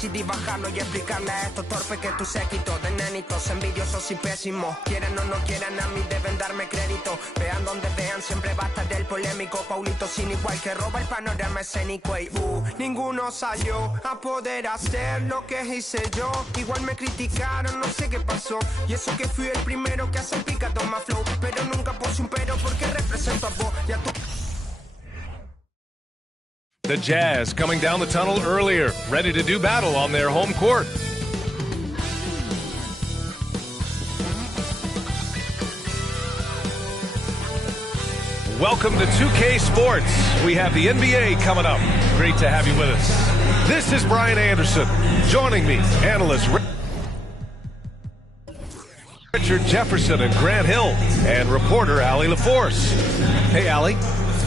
decidí bajarlo y explicarle a estos torpes que tu séquito de nenitos envidiosos y pésimos. Quieran o no quieran, a mí deben darme crédito. Vean donde vean, siempre va a estar el polémico. Paulito sin igual que roba el panorama escénico. Y ninguno salió a poder hacer lo que hice yo. Igual me criticaron, no sé qué pasó. Y eso que fui el primero que hace pica toma flow. Pero nunca puse un pero porque represento a vos y a tu... The Jazz coming down the tunnel earlier, ready to do battle on their home court. Welcome to 2K Sports. We have the NBA coming up. Great to have you with us. This is Brian Anderson. Joining me, analyst Richard Jefferson and Grant Hill, and reporter Allie LaForce. Hey, Allie.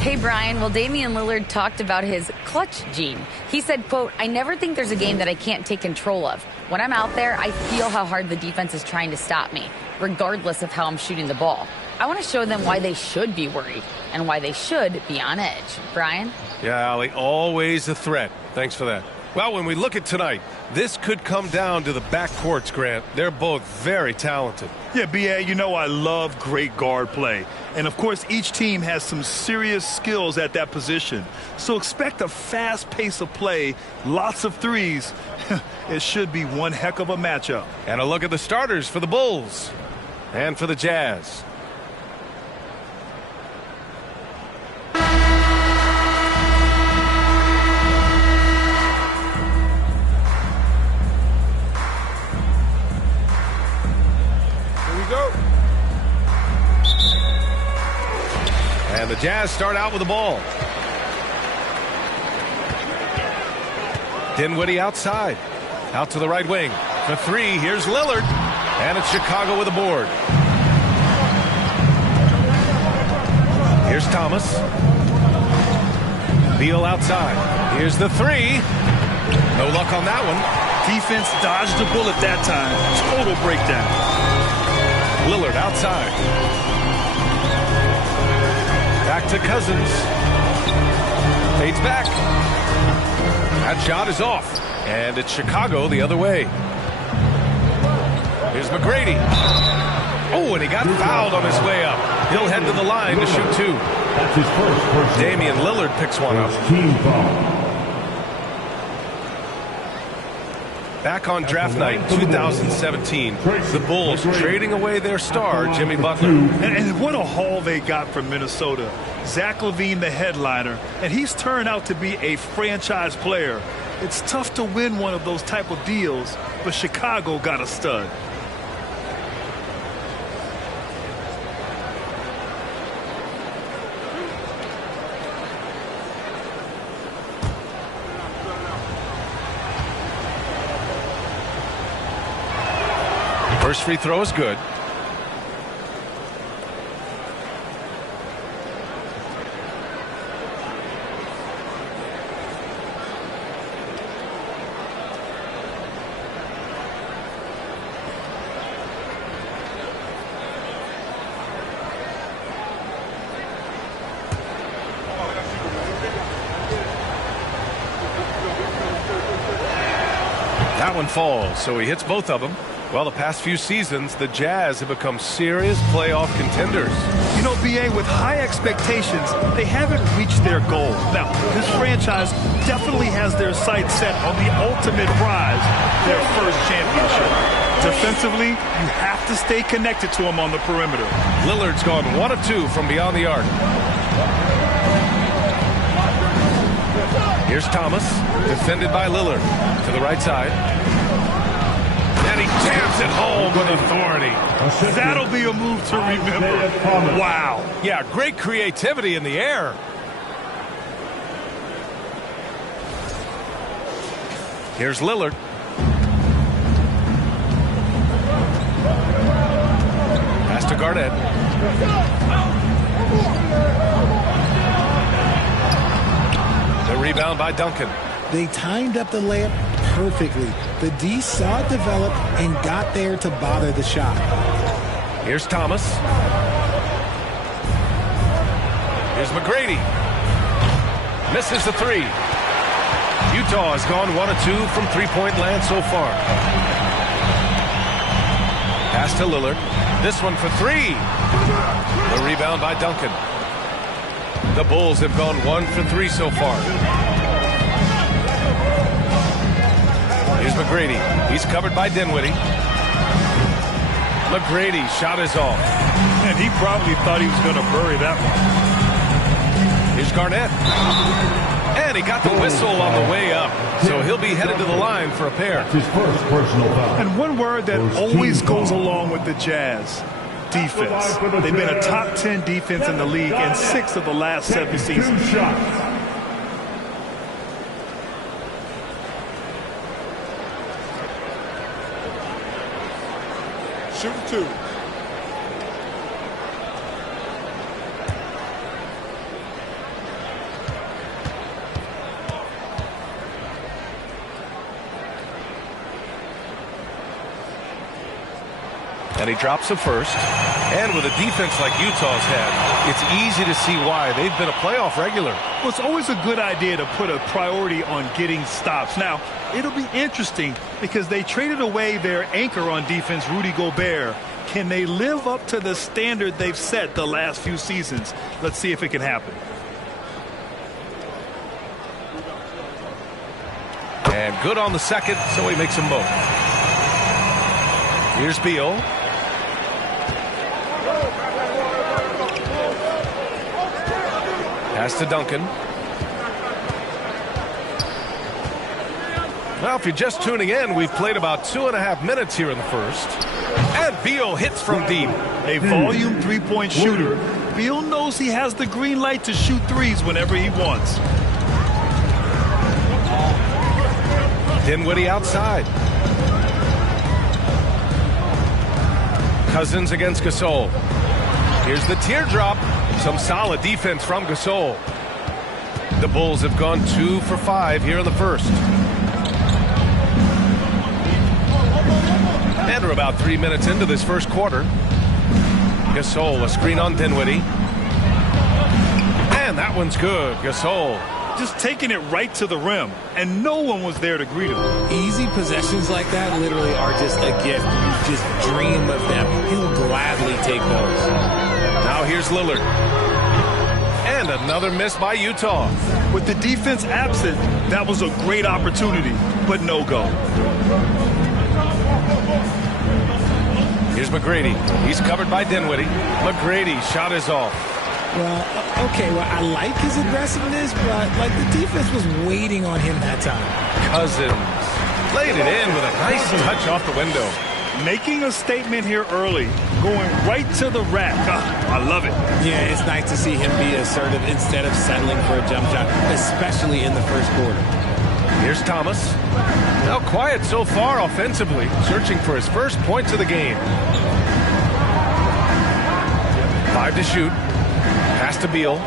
Hey, Brian. Well, Damian Lillard talked about his clutch gene. He said, quote, "I never think there's a game that I can't take control of. When I'm out there, I feel how hard the defense is trying to stop me, regardless of how I'm shooting the ball. I want to show them why they should be worried and why they should be on edge." Brian? Yeah, Allie, always a threat. Thanks for that. Well, when we look at tonight, this could come down to the backcourts, Grant. They're both very talented. Yeah, B.A., you know I love great guard play. And, of course, each team has some serious skills at that position. So expect a fast pace of play, lots of threes. It should be one heck of a matchup. And a look at the starters for the Bulls and for the Jazz. And the Jazz start out with the ball. Dinwiddie outside. Out to the right wing. For three, here's Lillard. And it's Chicago with a board. Here's Thomas. Beal outside. Here's the three. No luck on that one. Defense dodged the bullet that time. Total breakdown. Lillard outside. Back to Cousins. Fades back. That shot is off. And it's Chicago the other way. Here's McGrady. Oh, and he got fouled on his way up. He'll head to the line to shoot two. That's his first. Damian Lillard picks one up. Team foul. Back on draft night 2017, the Bulls trading away their star, Jimmy Butler. And what a haul they got from Minnesota. Zach LaVine, the headliner, and he's turned out to be a franchise player. It's tough to win one of those type of deals, but Chicago got a stud. First free throw is good. That one falls, so he hits both of them. Well, the past few seasons, the Jazz have become serious playoff contenders. You know, B.A., with high expectations, they haven't reached their goal. Now, this franchise definitely has their sights set on the ultimate prize, their first championship. Defensively, you have to stay connected to him on the perimeter. Lillard's gone 1 of 2 from beyond the arc. Here's Thomas, defended by Lillard. To the right side. And he jams it home with authority. That'll be a move to remember. Wow. Yeah, great creativity in the air. Here's Lillard. Pass to Garnett. The rebound by Duncan. They timed up the layup perfectly. The D saw it develop and got there to bother the shot. Here's Thomas. Here's McGrady. Misses the three. Utah has gone 1 of 2 from three-point land so far. Pass to Lillard. This one for three. The rebound by Duncan. The Bulls have gone 1 for 3 so far. Here's McGrady. He's covered by Dinwiddie. McGrady shot is off. And he probably thought he was going to bury that one. Here's Garnett. And he got the whistle on the way up. So he'll be headed to the line for a pair. His first personal foul. And one word that always goes along with the Jazz: defense. They've been a top 10 defense in the league in 6 of the last 7 seasons. Shoot 2. And he drops the first. And with a defense like Utah's had, it's easy to see why. They've been a playoff regular. Well, it's always a good idea to put a priority on getting stops. Now, it'll be interesting because they traded away their anchor on defense, Rudy Gobert. Can they live up to the standard they've set the last few seasons? Let's see if it can happen. And good on the second, so he makes them both. Here's Beal. Pass to Duncan. Well, if you're just tuning in, we've played about 2.5 minutes here in the first. And Beal hits from deep. A volume three-point shooter. Beal knows he has the green light to shoot threes whenever he wants. Dinwiddie outside. Cousins against Gasol. Here's the teardrop. Some solid defense from Gasol. The Bulls have gone 2 for 5 here in the first. And we're about 3 minutes into this first quarter. Gasol, a screen on Dinwiddie. And that one's good. Gasol. Just taking it right to the rim, and no one was there to greet him. Easy possessions like that literally are just a gift. You just dream of them. He'll gladly take those. Now here's Lillard. And another miss by Utah. With the defense absent, that was a great opportunity, but no go. Here's McGrady. He's covered by Dinwiddie. McGrady shot is off. Well, okay, well, I like his aggressiveness, but, like, the defense was waiting on him that time. Cousins laid it in with a nice touch off the window. Making a statement here early, going right to the rack. I love it. Yeah, it's nice to see him be assertive instead of settling for a jump shot, especially in the first quarter. Here's Thomas. Now quiet so far offensively, searching for his first points of the game. 5 to shoot. Pass to Beal.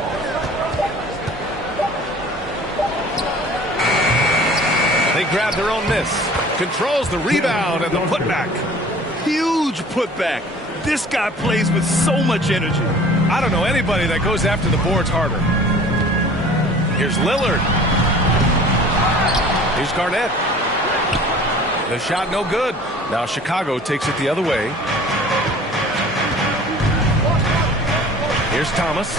They grab their own miss. Controls the rebound and the putback. Huge putback. This guy plays with so much energy. I don't know anybody that goes after the boards harder. Here's Lillard. Here's Garnett. The shot no good. Now Chicago takes it the other way. Here's Thomas.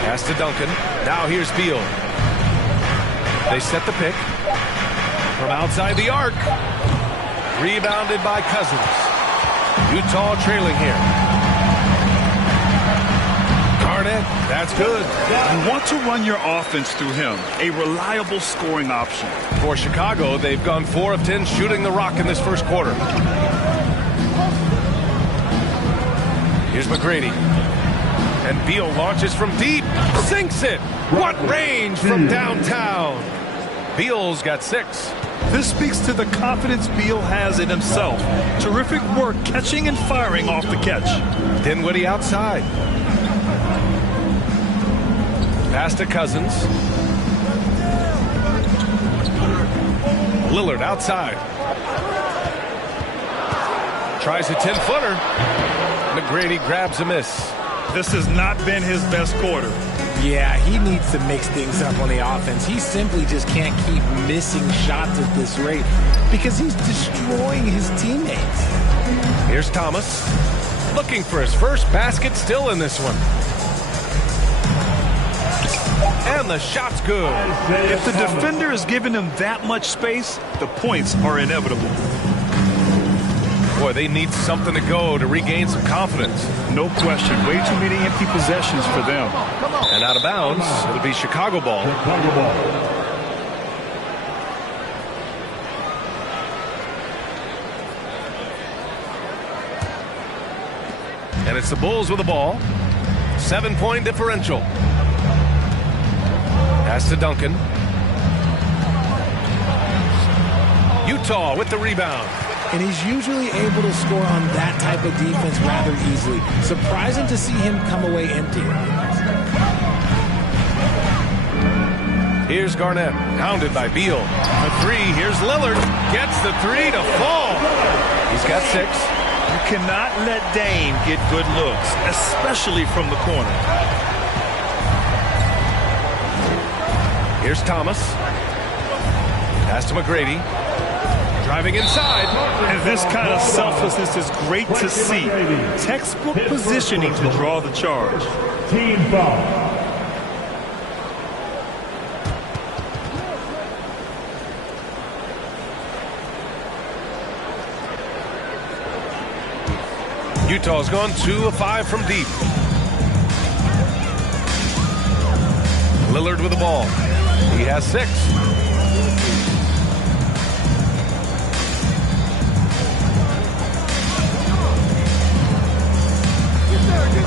Pass to Duncan. Now here's Beal. They set the pick. From outside the arc. Rebounded by Cousins. Utah trailing here. Garnett, that's good. You want to run your offense through him. A reliable scoring option. For Chicago, they've gone 4 of 10 shooting the rock in this first quarter. Here's McGrady. And Beal launches from deep. Sinks it. What range from downtown. Beal's got 6. This speaks to the confidence Beal has in himself. Terrific work catching and firing off the catch. Dinwiddie outside. Pass to Cousins. Lillard outside. Tries a 10-footer. McGrady grabs a miss. This has not been his best quarter. Yeah, he needs to mix things up on the offense. He simply just can't keep missing shots at this rate because he's destroying his teammates. Here's Thomas, looking for his first basket, still in this one. And the shot's good. If the defender is giving him that much space, the points are inevitable. Boy, they need something to go to regain some confidence. No question. Way too many empty possessions for them. And out of bounds, it'll be Chicago ball. And it's the Bulls with the ball. 7-point differential. Pass to Duncan. Utah with the rebound. And he's usually able to score on that type of defense rather easily. Surprising to see him come away empty. Here's Garnett, pounded by Beal. The three, here's Lillard. Gets the three to fall. He's got 6. You cannot let Dame get good looks, especially from the corner. Here's Thomas. Pass to McGrady. Driving inside. And this kind of selflessness is great to see. Textbook positioning to draw the charge. Team foul. Utah's gone 2 of 5 from deep. Lillard with the ball. He has 6.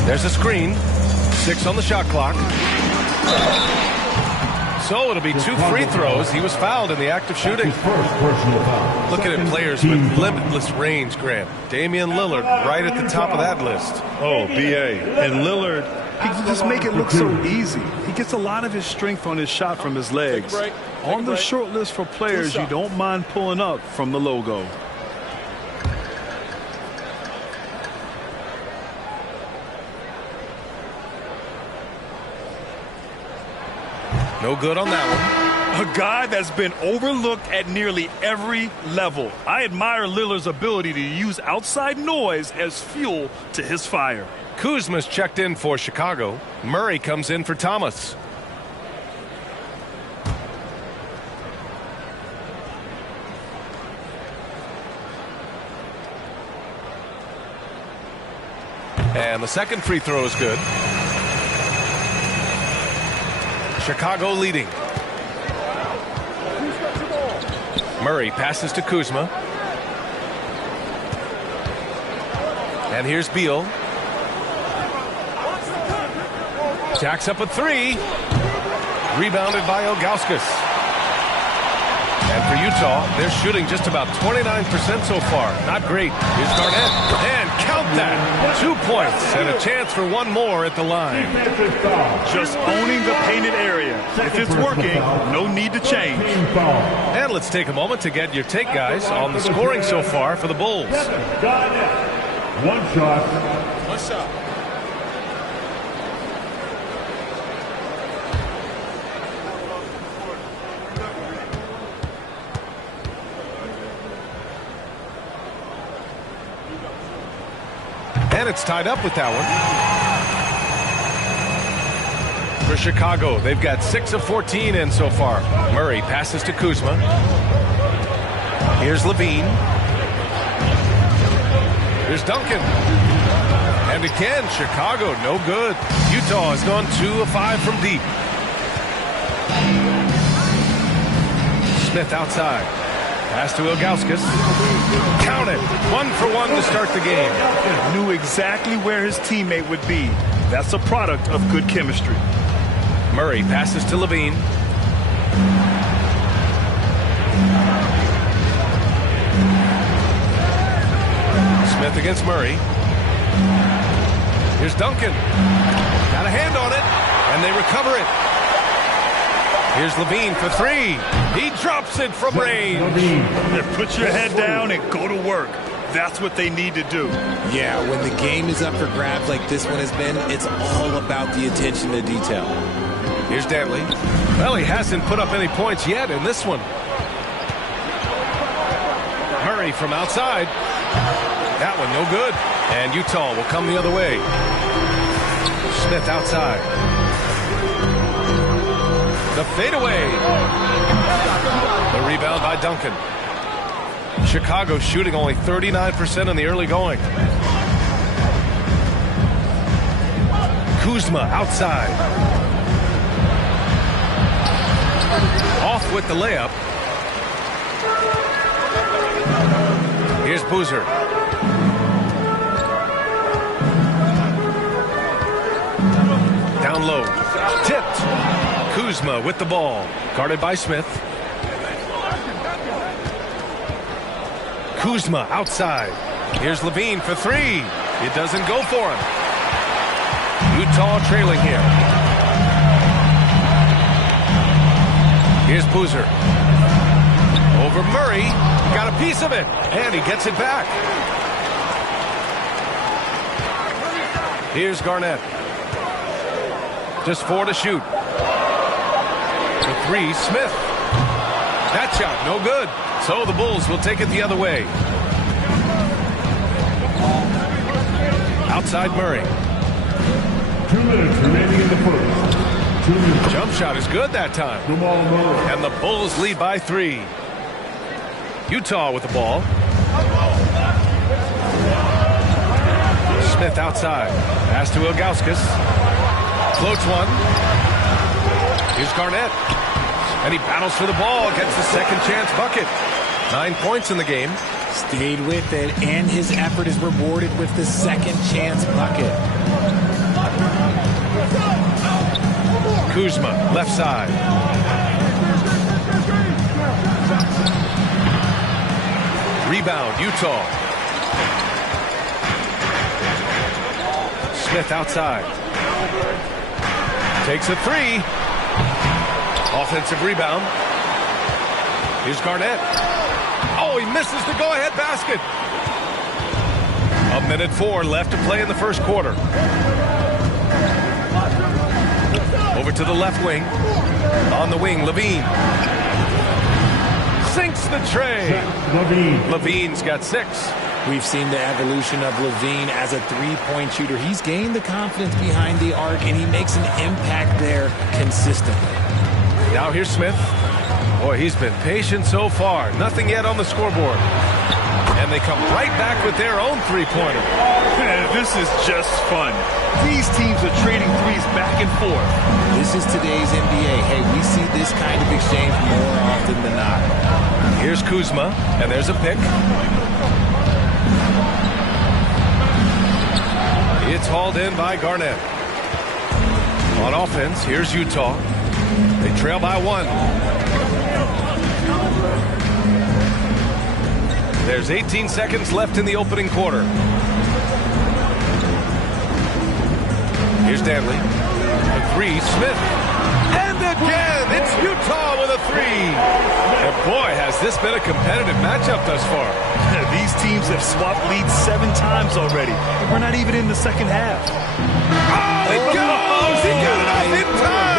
There's a screen. 6 on the shot clock. So it'll be 2 free throws. He was fouled in the act of shooting. First personal foul. Looking at players with limitless range, Graham. Damian Lillard right at the top of that list. Oh, B.A. And Lillard, he can just make it look so easy. He gets a lot of his strength on his shot from his legs. On the short list for players you don't mind pulling up from the logo. No good on that one. A guy that's been overlooked at nearly every level. I admire Lillard's ability to use outside noise as fuel to his fire. Kuzma's checked in for Chicago. Murray comes in for Thomas. And the second free throw is good. Chicago leading. Murray passes to Kuzma. And here's Beal. Jacks up a 3. Rebounded by Ilgauskas. And for Utah, they're shooting just about 29% so far. Not great. Here's Garnett. And count that. 2 points and a chance for one more at the line. Just owning the painted area. If it's working, no need to change. And let's take a moment to get your take, guys, on the scoring so far for the Bulls. 1 shot. 1 shot. And it's tied up with that one. For Chicago, they've got 6 of 14 in so far. Murray passes to Kuzma. Here's Levine. Here's Duncan. And again, Chicago, no good. Utah has gone 2 of 5 from deep. Smith outside. Pass to Ilgauskas. Count it. 1 for 1 to start the game. Knew exactly where his teammate would be. That's a product of good chemistry. Murray passes to Levine. Smith against Murray. Here's Duncan. Got a hand on it, and they recover it. Here's Levine for 3. He drops it from range. Put your head down and go to work. That's what they need to do. Yeah, when the game is up for grabs like this one has been, it's all about the attention to detail. Here's Dantley. Well, he hasn't put up any points yet in this one. Murray from outside. That one no good. And Utah will come the other way. Smith outside. The fadeaway. The rebound by Duncan. Chicago shooting only 39% in the early going. Kuzma outside. Off with the layup. Here's Boozer. Down low. Tipped. Kuzma with the ball. Guarded by Smith. Kuzma outside. Here's Levine for three. It doesn't go for him. Utah trailing here. Here's Boozer. Over Murray. Got a piece of it. And he gets it back. Here's Garnett. Just 4 to shoot. The three, Smith. That shot, no good. So the Bulls will take it the other way. Outside Murray. 2 minutes remaining in the first. 2 minutes. Jump shot is good that time. And the Bulls lead by 3. Utah with the ball. Smith outside. Pass to Ilgauskas. Floats one. Here's Garnett. And he battles for the ball. Gets the second chance bucket. 9 points in the game. Stayed with it, and his effort is rewarded with the second chance bucket. Kuzma, left side. Rebound, Utah. Smith outside. Takes a three. Offensive rebound. Here's Garnett. Oh, he misses the go-ahead basket. 1:04 left to play in the first quarter. Over to the left wing. On the wing, Levine. Sinks the tray. Levine's got 6. We've seen the evolution of Levine as a three-point shooter. He's gained the confidence behind the arc, and he makes an impact there consistently. Now here's Smith. Boy, he's been patient so far. Nothing yet on the scoreboard. And they come right back with their own three-pointer. Man, this is just fun. These teams are trading threes back and forth. This is today's NBA. Hey, we see this kind of exchange more often than not. Here's Kuzma, and there's a pick. It's hauled in by Garnett. On offense, here's Utah. They trail by 1. There's 18 seconds left in the opening quarter. Here's Dantley. A three, Smith. And again, it's Utah with a three. And boy, has this been a competitive matchup thus far. These teams have swapped leads 7 times already. We're not even in the second half. Oh, it goes! He got it off in time!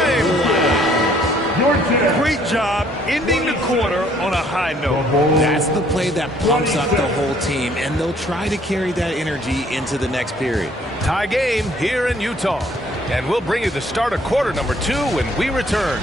Great job ending the quarter on a high note. That's the play that pumps up the whole team, and they'll try to carry that energy into the next period. Tie game here in Utah. And we'll bring you the start of quarter number 2 when we return.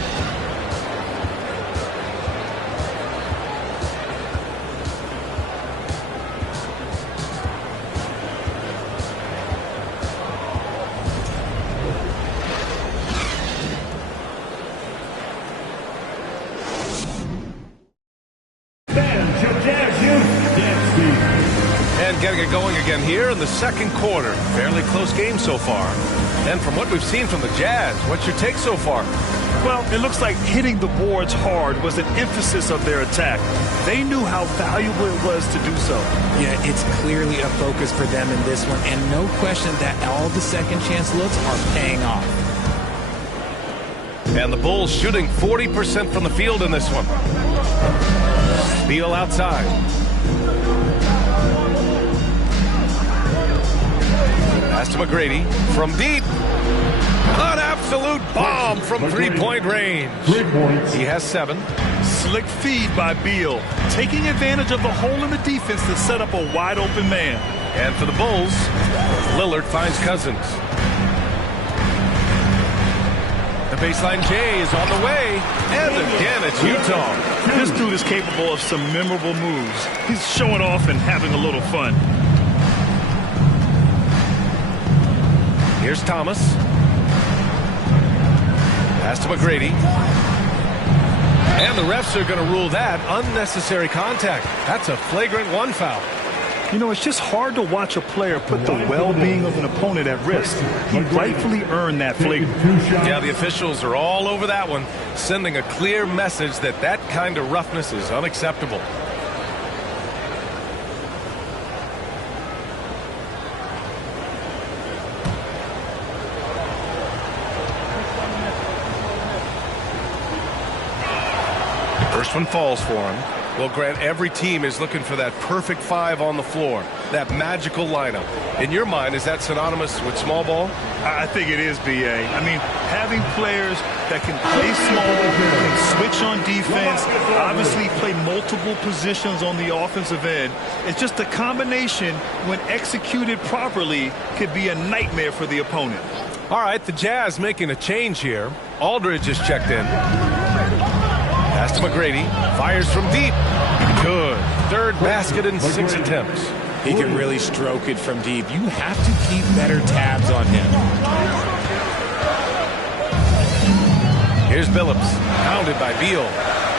And getting it going again here in the second quarter. Fairly close game so far. And from what we've seen from the Jazz, what's your take so far? Well, it looks like hitting the boards hard was an emphasis of their attack. They knew how valuable it was to do so. Yeah, it's clearly a focus for them in this one, and no question that all the second chance looks are paying off. And the Bulls shooting 40% from the field in this one. Beal outside. Pass to McGrady from deep. An absolute bomb from three-point range. 3 points. He has 7. Slick feed by Beal, taking advantage of the hole in the defense to set up a wide-open man. And for the Bulls, Lillard finds Cousins. The baseline J is on the way. And again, it's Utah. This dude is capable of some memorable moves. He's showing off and having a little fun. Here's Thomas. Pass to McGrady. And the refs are going to rule that unnecessary contact. That's a flagrant 1 foul. You know, it's just hard to watch a player put the well-being of an opponent at risk. He rightfully earned that flagrant. Yeah, the officials are all over that one, sending a clear message that that kind of roughness is unacceptable. First one falls for him. Well, Grant, every team is looking for that perfect 5 on the floor, that magical lineup. In your mind, is that synonymous with small ball? I think it is, B.A. I mean, having players that can play small, can switch on defense, obviously play multiple positions on the offensive end. It's just a combination, when executed properly, could be a nightmare for the opponent. All right, the Jazz making a change here. Aldridge is checked in. Pass to McGrady. Fires from deep. Good. Third basket in 6 attempts. He can really stroke it from deep. You have to keep better tabs on him. Here's Billups. Pounded by Beal.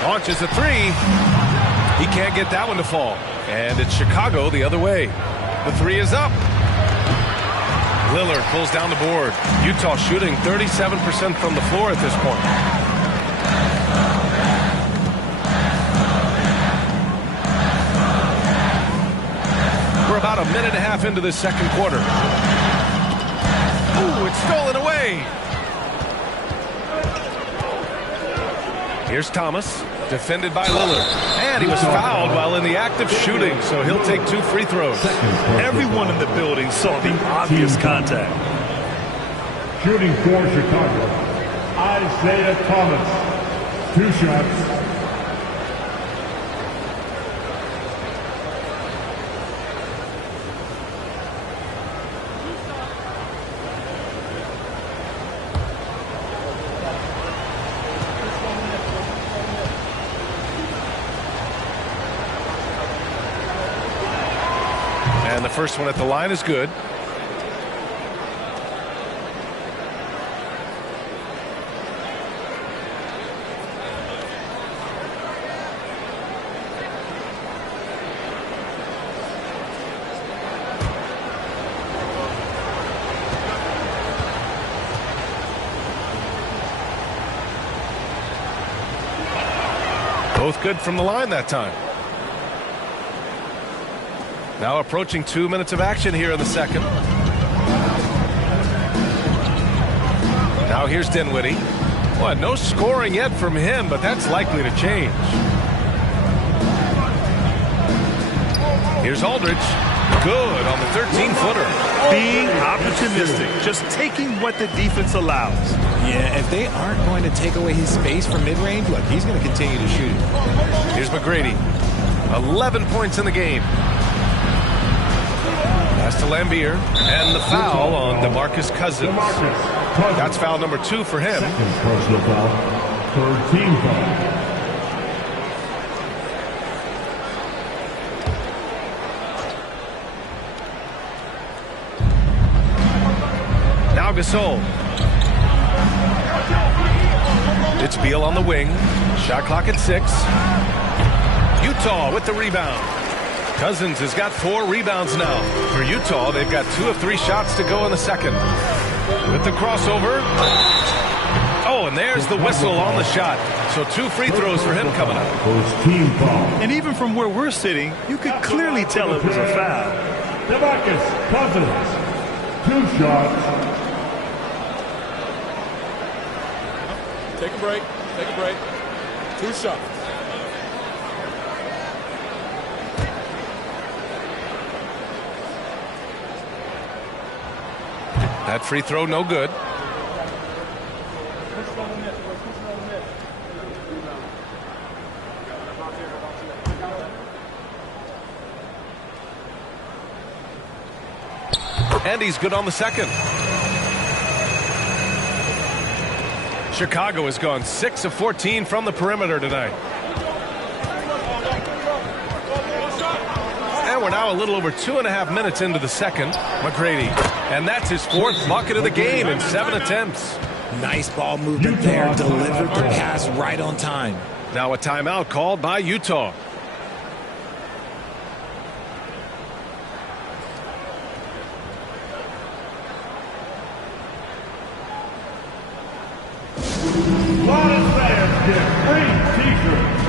Launches a 3. He can't get that one to fall. And it's Chicago the other way. The 3 is up. Lillard pulls down the board. Utah shooting 37% from the floor at this point. We're about a minute and a half into this second quarter. Ooh, it's stolen away. Here's Thomas, defended by Lillard. And he was fouled while in the act of shooting, so he'll take 2 free throws. Everyone in the building saw the obvious contact. Shooting for Chicago, Isaiah Thomas. 2 shots. And the first one at the line is good. Both good from the line that time. Now approaching 2 minutes of action here in the second. Now here's Dinwiddie. Well, no scoring yet from him, but that's likely to change. Here's Aldridge. Good on the 13-footer. Being opportunistic, just taking what the defense allows. Yeah, if they aren't going to take away his space from mid-range, look, he's going to continue to shoot. Here's McGrady. 11 points in the game. Pass to Lambier. And the foul on DeMarcus Cousins. That's foul number 2 for him. Second personal foul. Third team foul. Now Gasol. It's Beal on the wing. Shot clock at 6. Utah with the rebound. Cousins has got 4 rebounds now. For Utah, they've got 2 of 3 shots to go in the second. With the crossover. Oh, and there's the whistle on the shot. So 2 free throws for him coming up. First team foul. And even from where we're sitting, you could clearly tell it was a foul. DeMarcus Cousins. 2 shots. Take a break. Take a break. 2 shots. That free throw no good. And he's good on the second. Chicago has gone 6 of 14 from the perimeter tonight. And we're now a little over 2.5 minutes into the second. McGrady. And that's his 4th bucket of the game in 7 attempts. Nice ball movement there. Delivered the pass right on time. Now a timeout called by Utah. A lot of fans get free t-shirts.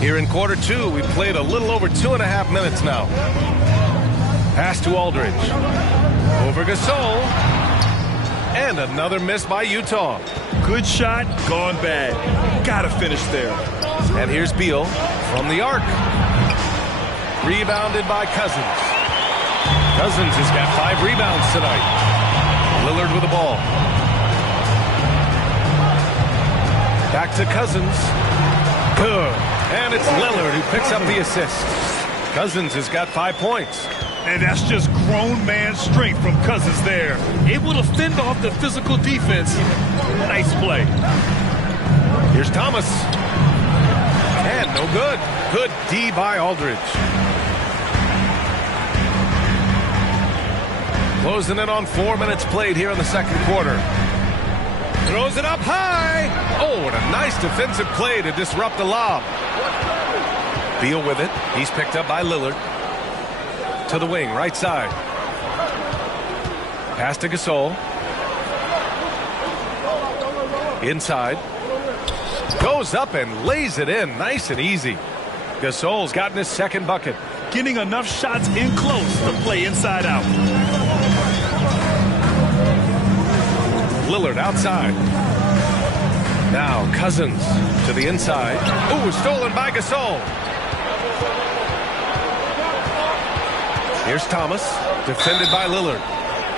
Here in quarter 2, we played a little over 2.5 minutes now. Pass to Aldridge. Over Gasol. And another miss by Utah. Good shot, gone bad. Gotta finish there. And here's Beal from the arc. Rebounded by Cousins. Cousins has got 5 rebounds tonight. Lillard with the ball. Back to Cousins. Good. And it's Lillard who picks up the assist. Cousins has got 5 points. And that's just grown man strength from Cousins there. Able to fend off the physical defense. Nice play. Here's Thomas. And no good. Good D by Aldridge. Closing in on 4 minutes played here in the second quarter. Throws it up high. Oh, and a nice defensive play to disrupt the lob. Beal with it. He's picked up by Lillard. To the wing, right side. Pass to Gasol. Inside. Goes up and lays it in. Nice and easy. Gasol's gotten his second bucket. Getting enough shots in close to play inside out. Lillard outside. Now Cousins to the inside. Ooh, stolen by Gasol. Here's Thomas, defended by Lillard.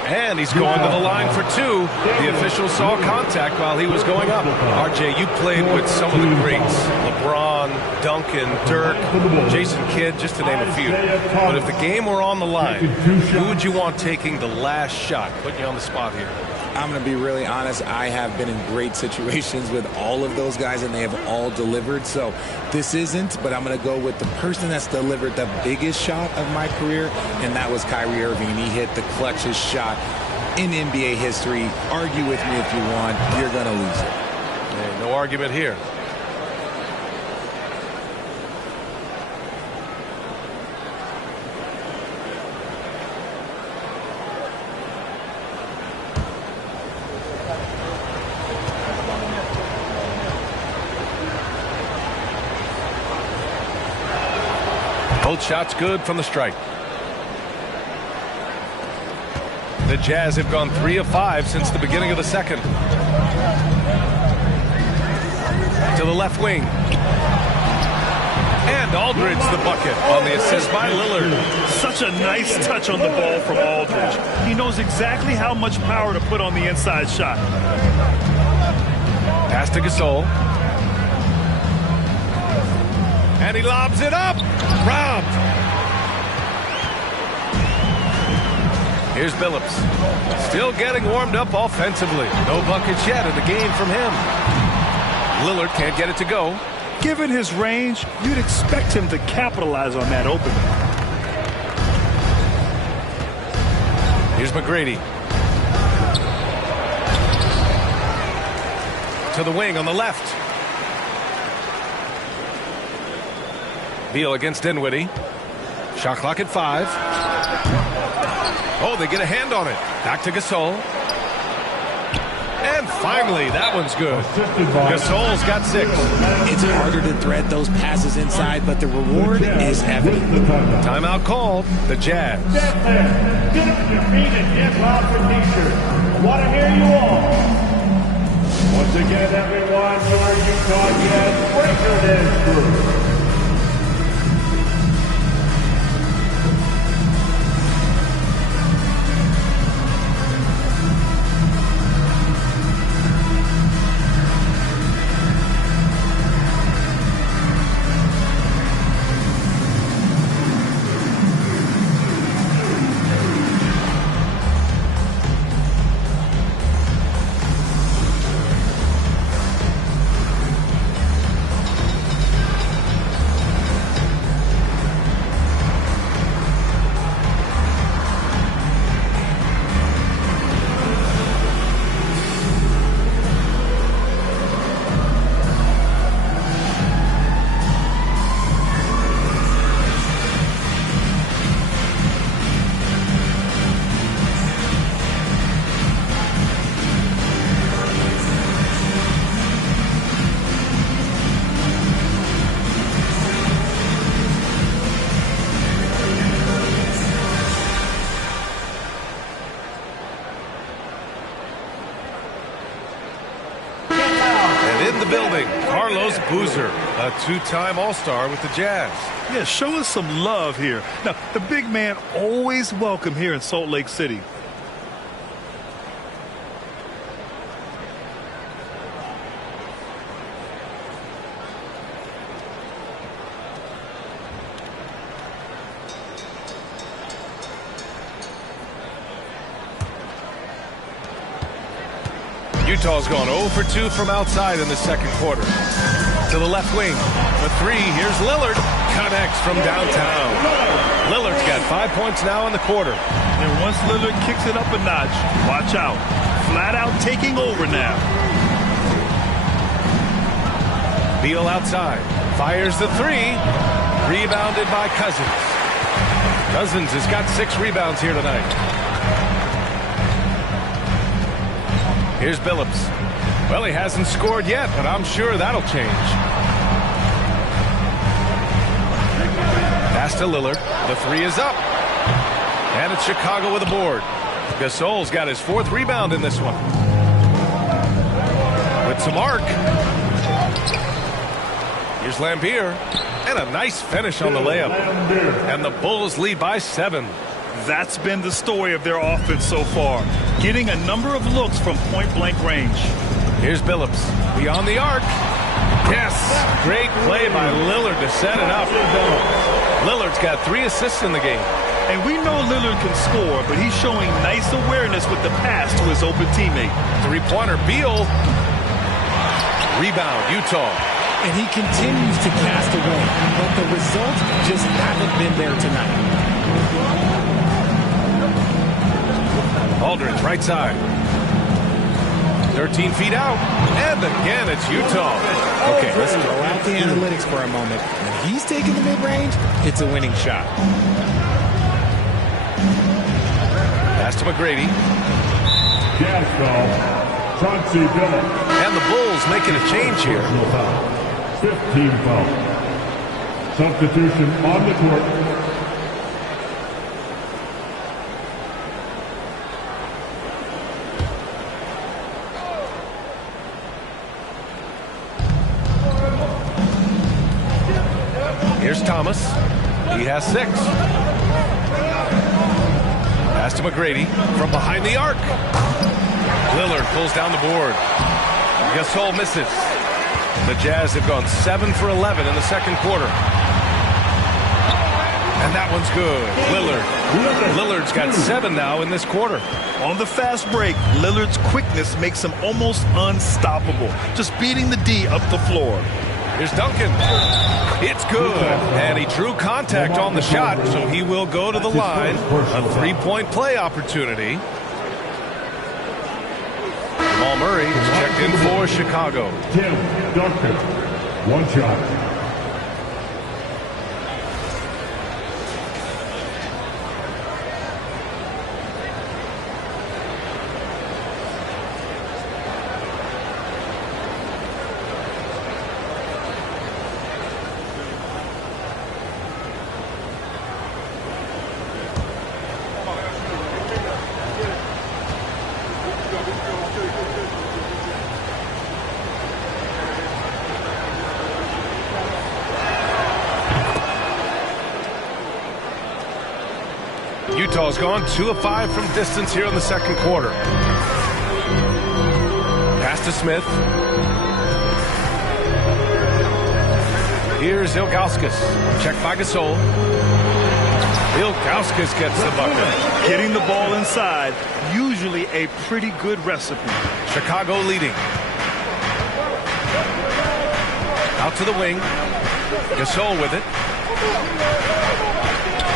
And he's going to the line for 2. The official saw contact while he was going up. RJ, you played with some of the greats. LeBron, Duncan, Dirk, Jason Kidd, just to name a few. But if the game were on the line, who would you want taking the last shot? Putting you on the spot here. I'm going to be really honest. I have been in great situations with all of those guys, and they have all delivered. So this isn't, but I'm going to go with the person that's delivered the biggest shot of my career, and that was Kyrie Irving. He hit the clutchest shot in NBA history. Argue with me if you want. You're going to lose it. Hey, no argument here. Both shots good from the stripe. The Jazz have gone 3 of 5 since the beginning of the second. To the left wing. And Aldridge the bucket on the assist by Lillard. Such a nice touch on the ball from Aldridge. He knows exactly how much power to put on the inside shot. Pass to Gasol. And he lobs it up. Robbed. Here's Billups. Still getting warmed up offensively. No buckets yet in the game from him. Lillard can't get it to go. Given his range, you'd expect him to capitalize on that opening. Here's McGrady. To the wing on the left. Beal against Dinwiddie. Shot clock at 5. Oh, they get a hand on it. Back to Gasol. And finally, that one's good. Gasol's got 6. It's harder to thread those passes inside, but the reward is evident. Timeout called. The Jazz. Get up to your feet and get loud for T-shirt. Want to hear you all. Once again, everyone, your Utah Jazz breaker dance crew. A 2-time All-Star with the Jazz. Yeah, show us some love here. Now, the big man always welcome here in Salt Lake City. Utah's gone 0 for 2 from outside in the second quarter. To the left wing. For 3, here's Lillard. Connects from downtown. Lillard's got 5 points now in the quarter. And once Lillard kicks it up a notch, watch out. Flat out taking over now. Beal outside. Fires the 3. Rebounded by Cousins. Cousins has got 6 rebounds here tonight. Here's Billups. Well, he hasn't scored yet, but I'm sure that'll change. Pass to Lillard. The 3 is up. And it's Chicago with a board. Gasol's got his 4th rebound in this one. With some arc. Here's Lambier. And a nice finish on the layup. And the Bulls lead by 7. That's been the story of their offense so far. Getting a number of looks from point-blank range. Here's Billups. Beyond the arc. Yes. Great play by Lillard to set it up. Lillard's got 3 assists in the game. And we know Lillard can score, but he's showing nice awareness with the pass to his open teammate. 3-pointer. Beal. Rebound. Utah. And he continues to cast away, but the results just haven't been there tonight. Aldridge, right side. 13 feet out. And again, it's Utah. Okay, let's throw out the analytics for a moment. When he's taking the mid-range, it's a winning shot. Pass to McGrady. Jazz foul. Chauncey Billups. And the Bulls making a change here. 15 foul. Substitution on the court. Here's Thomas. He has 6. Pass to McGrady from behind the arc. Lillard pulls down the board. Gasol misses. The Jazz have gone 7 for 11 in the second quarter. And that one's good. Lillard's got 7 now in this quarter. On the fast break, Lillard's quickness makes him almost unstoppable. Just beating the D up the floor. Here's Duncan. It's good. And he drew contact on the shot, so he will go to the line. A 3-point play opportunity. Jamal Murray is checked in for Chicago. Tim Duncan, 1 shot. Utah's gone 2 of 5 from distance here in the second quarter. Pass to Smith. Here's Ilgauskas. Checked by Gasol. Ilgauskas gets the bucket. Getting the ball inside, usually a pretty good recipe. Chicago leading. Out to the wing. Gasol with it.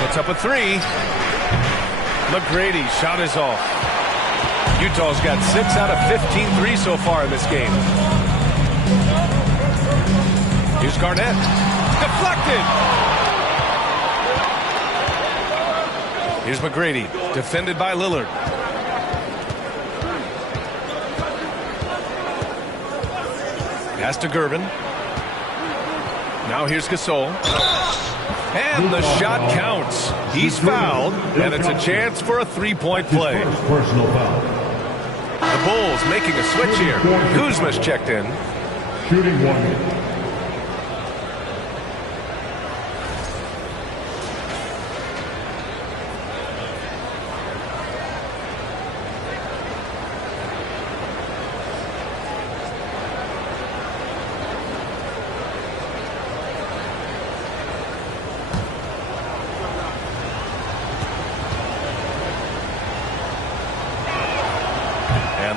Puts up a 3. McGrady shot is off. Utah's got 6 out of 15 threes so far in this game. Here's Garnett. Deflected. Here's McGrady. Defended by Lillard. Pass to Gervin. Now here's Gasol. And the shot counts. He's fouled, and it's a chance for a 3-point play. Personal foul. The Bulls making a switch here. Kuzma's checked in. Shooting 1.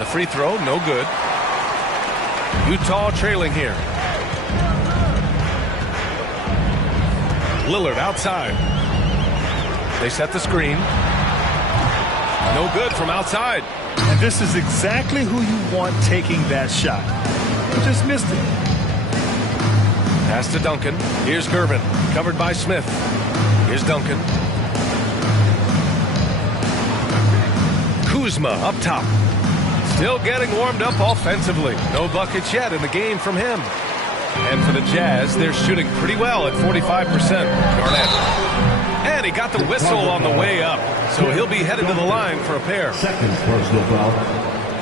Free throw, no good. Utah trailing here. Lillard outside. They set the screen. No good from outside. And this is exactly who you want taking that shot. He just missed it. Pass to Duncan. Here's Gervin. Covered by Smith. Here's Duncan. Kuzma up top. Still getting warmed up offensively. No buckets yet in the game from him. And for the Jazz, they're shooting pretty well at 45%. Garnett. And he got the whistle on the way up. So he'll be headed to the line for a pair. Second personal foul.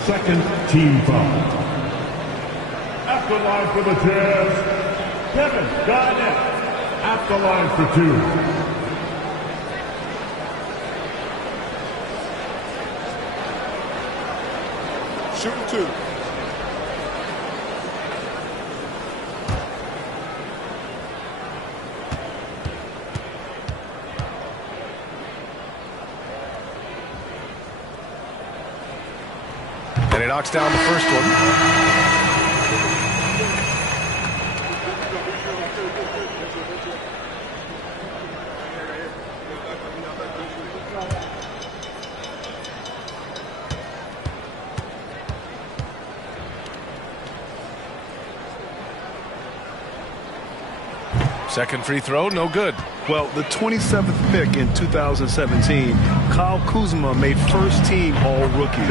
Second team foul. At the line for the Jazz, Kevin Garnett. At the line for 2. Shooting 2. And he knocks down the first one. Second free throw, no good. Well, the 27th pick in 2017, Kyle Kuzma made first team all-rookie.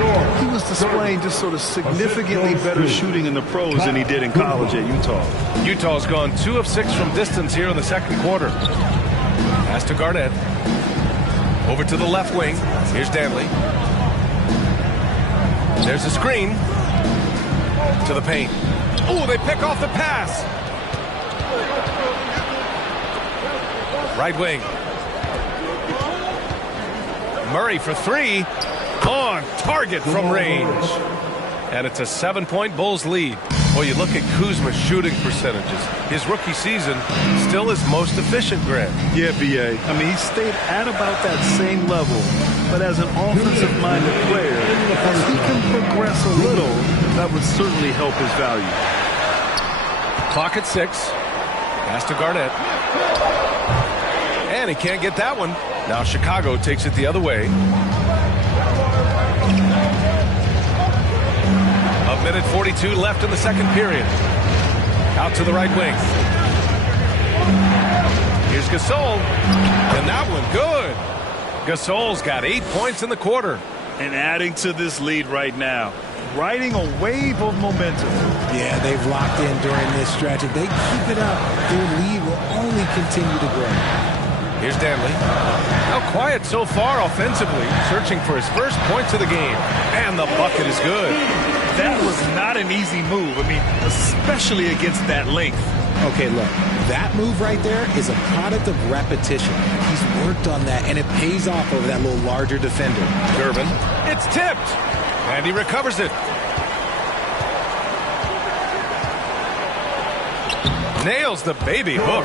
He was displaying just sort of significantly better shooting in the pros than he did in college at Utah. Utah's gone 2 of 6 from distance here in the second quarter. Pass to Garnett. Over to the left wing. Here's Danley. There's a screen. To the paint. Oh, they pick off the pass. Right wing. Murray for 3. On target from range. And it's a 7-point Bulls lead. Well, you look at Kuzma's shooting percentages. His rookie season still his most efficient, Grant. Yeah, B.A. I mean, he stayed at about that same level. But as an offensive-minded player, as he can progress a little, that would certainly help his value. Clock at 6. Pass to Garnett. And he can't get that one. Now Chicago takes it the other way. A minute 42 left in the second period. Out to the right wing. Here's Gasol. And that one good. Gasol's got 8 points in the quarter. And adding to this lead right now. Riding a wave of momentum. Yeah, they've locked in during this stretch. If they keep it up, their lead will only continue to grow. Here's Danley. Now quiet so far offensively, searching for his first points of the game. And the bucket is good. That was not an easy move. I mean, especially against that length. Okay, look, that move right there is a product of repetition. He's worked on that, and it pays off over that little larger defender. Durbin. It's tipped. And he recovers it. Nails the baby hook.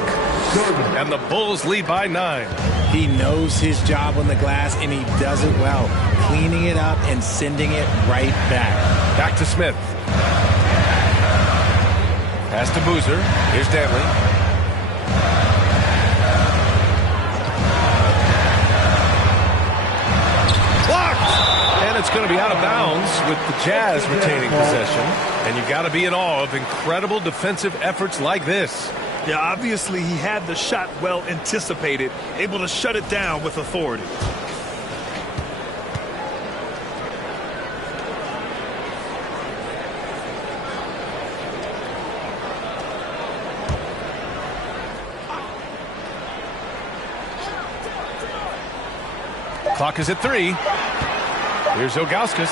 And the Bulls lead by 9. He knows his job on the glass, and he does it well, cleaning it up and sending it right back. Back to Smith. Pass to Boozer. Here's Danley. Blocked! And it's going to be out of bounds with the Jazz retaining possession. And you've got to be in awe of incredible defensive efforts like this. Yeah, obviously he had the shot well anticipated, able to shut it down with authority. Clock is at 3. Here's Ilgauskas.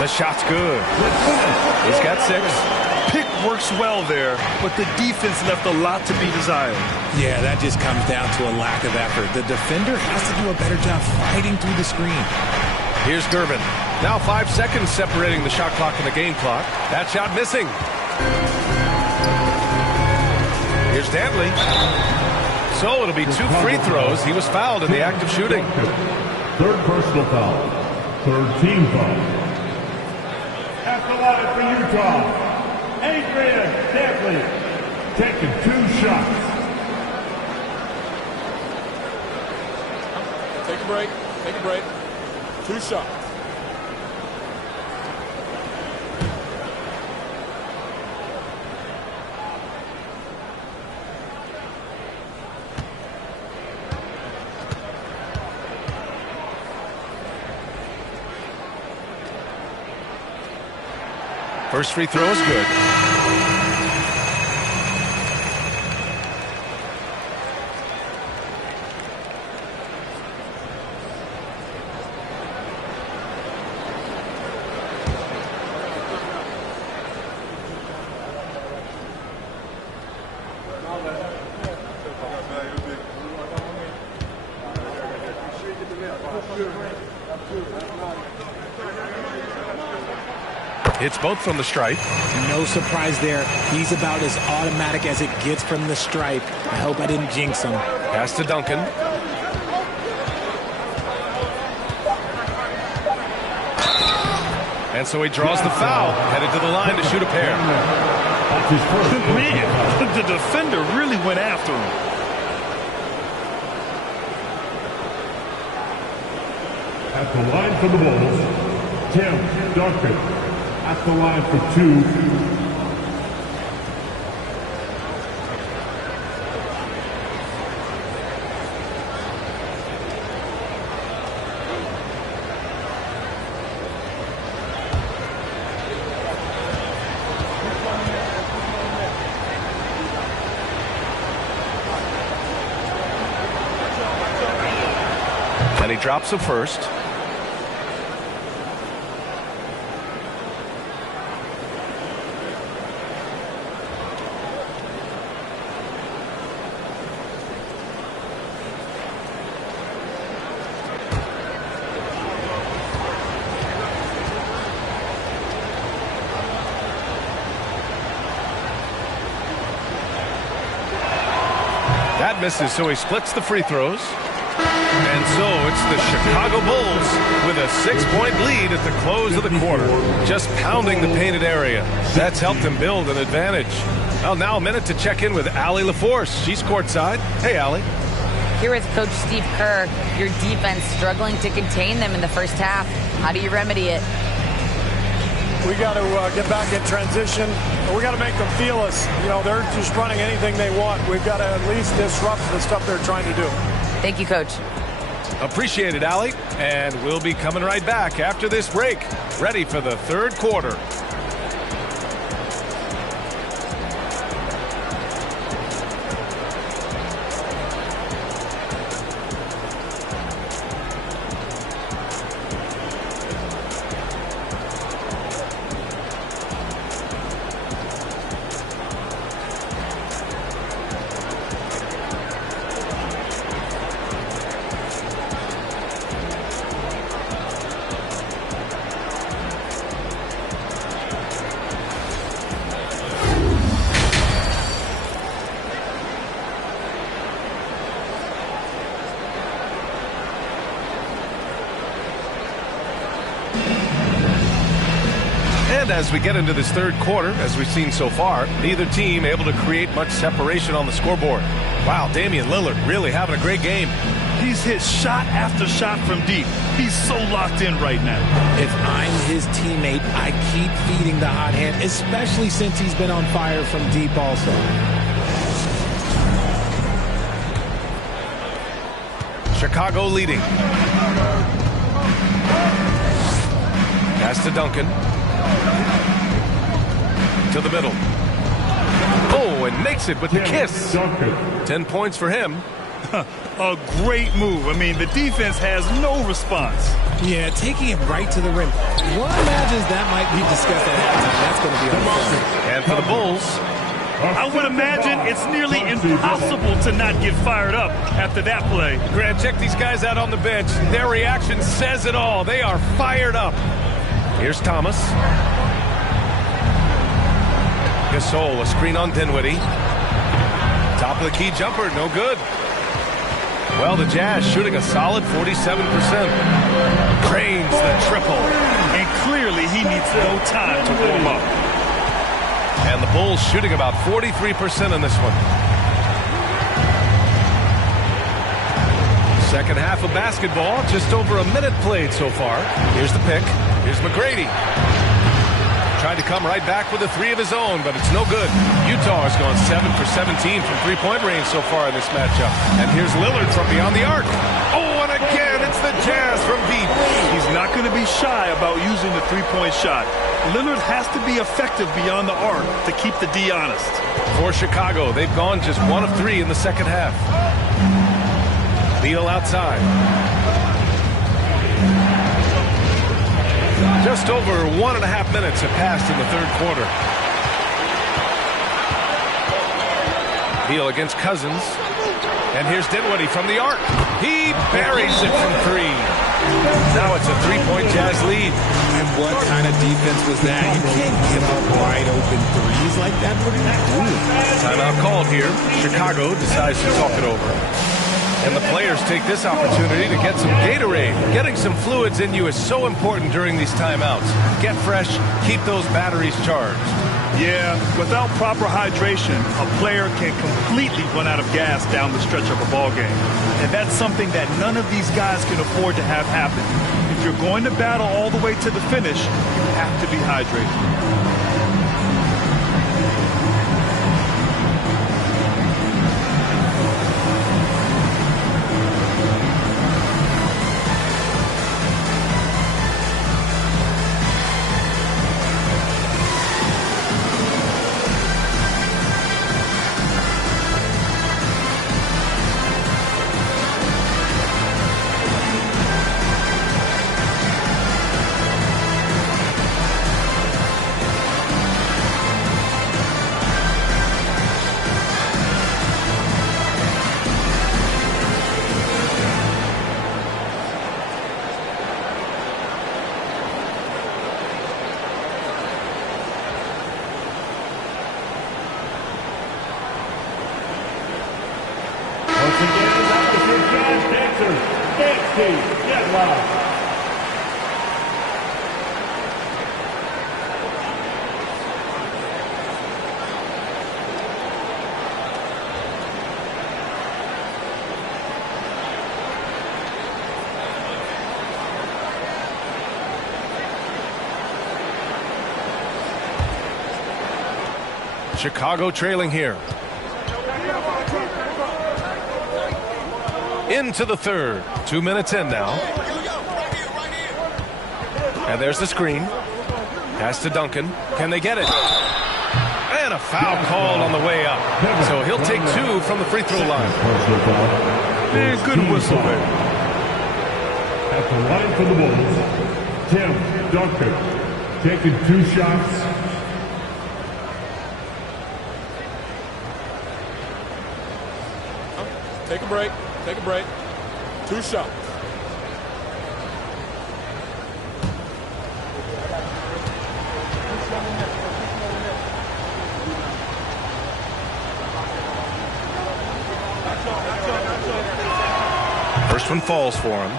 The shot's good. He's got 6. Pick works well there, but the defense left a lot to be desired. Yeah, that just comes down to a lack of effort. The defender has to do a better job fighting through the screen. Here's Durbin. Now 5 seconds separating the shot clock and the game clock. That shot missing. Here's Danley. So it'll be 2 free throws. He was fouled in the act of shooting. Third personal foul. Third team foul. At the line for Utah, Adrian Danley taking 2 shots. Take a break. Take a break. 2 shots. First free throw is good. Hits both from the stripe. No surprise there. He's about as automatic as it gets from the stripe. I hope I didn't jinx him. Pass to Duncan. And so he draws the foul, headed to the line to shoot a pair. Man, the defender really went after him. At the line for the Bulls, Tim Duncan. At the line for 2. And he drops the first. That misses, so he splits the free throws. And so it's the Chicago Bulls with a 6-point lead at the close of the quarter. Just pounding the painted area. That's helped him build an advantage. Well, now a minute to check in with Allie LaForce. She's courtside. Hey, Allie. Here with Coach Steve Kerr. Your defense struggling to contain them in the first half. How do you remedy it? We got to get back in transition. We got to make them feel us. You know, they're just running anything they want. We've got to at least disrupt the stuff they're trying to do. Thank you, Coach. Appreciate it, Allie. And we'll be coming right back after this break. Ready for the third quarter. And as we get into this third quarter, as we've seen so far, neither team able to create much separation on the scoreboard. Wow, Damian Lillard really having a great game. He's hit shot after shot from deep. He's so locked in right now. If I'm his teammate, I keep feeding the hot hand, especially since he's been on fire from deep also. Chicago leading. Pass to Duncan. To the middle. Oh, and makes it with the kiss. 10 points for him. A great move. I mean, the defense has no response. Yeah, taking it right to the rim. One imagines that might be discussed at halftime. That's going to be on the floor. And for the Bulls. I would imagine it's nearly impossible to not get fired up after that play. Grant, check these guys out on the bench. Their reaction says it all. They are fired up. Here's Thomas. Gasol, a screen on Dinwiddie. Top of the key jumper, no good. Well, the Jazz shooting a solid 47%. Cranes the triple. And clearly he needs no time to warm up. And the Bulls shooting about 43% in this one. Second half of basketball, just over a minute played so far. Here's the pick. Here's McGrady. Tried to come right back with a three of his own, but it's no good. Utah has gone 7 for 17 from three-point range so far in this matchup. And here's Lillard from beyond the arc. Oh, and again, it's the Jazz from deep. He's not going to be shy about using the three-point shot. Lillard has to be effective beyond the arc to keep the D honest. For Chicago, they've gone just 1 of 3 in the second half. Beal outside. Just over 1.5 minutes have passed in the third quarter. Beal against Cousins. And here's Dinwiddie from the arc. He buries it from 3. Now it's a 3-point Jazz lead. And what kind of defense was that? You can't give up wide open threes like that. What are you doing? Timeout called here. Chicago decides to talk it over. And the players take this opportunity to get some Gatorade. Getting some fluids in you is so important during these timeouts. Get fresh, keep those batteries charged. Yeah, without proper hydration, a player can completely run out of gas down the stretch of a ball game. And that's something that none of these guys can afford to have happen. If you're going to battle all the way to the finish, you have to be hydrated. Once again, that was your jazz dancer, dance team. Get loud. Chicago trailing here. Into the third. 2 minutes in now. And there's the screen. Pass to Duncan. Can they get it? And a foul called on the way up. So he'll take 2 from the free throw line. And good whistle there. At the line for the Bulls, Tim Duncan taking 2 shots. Take a break. Take a break. 2 shots. First one falls for him.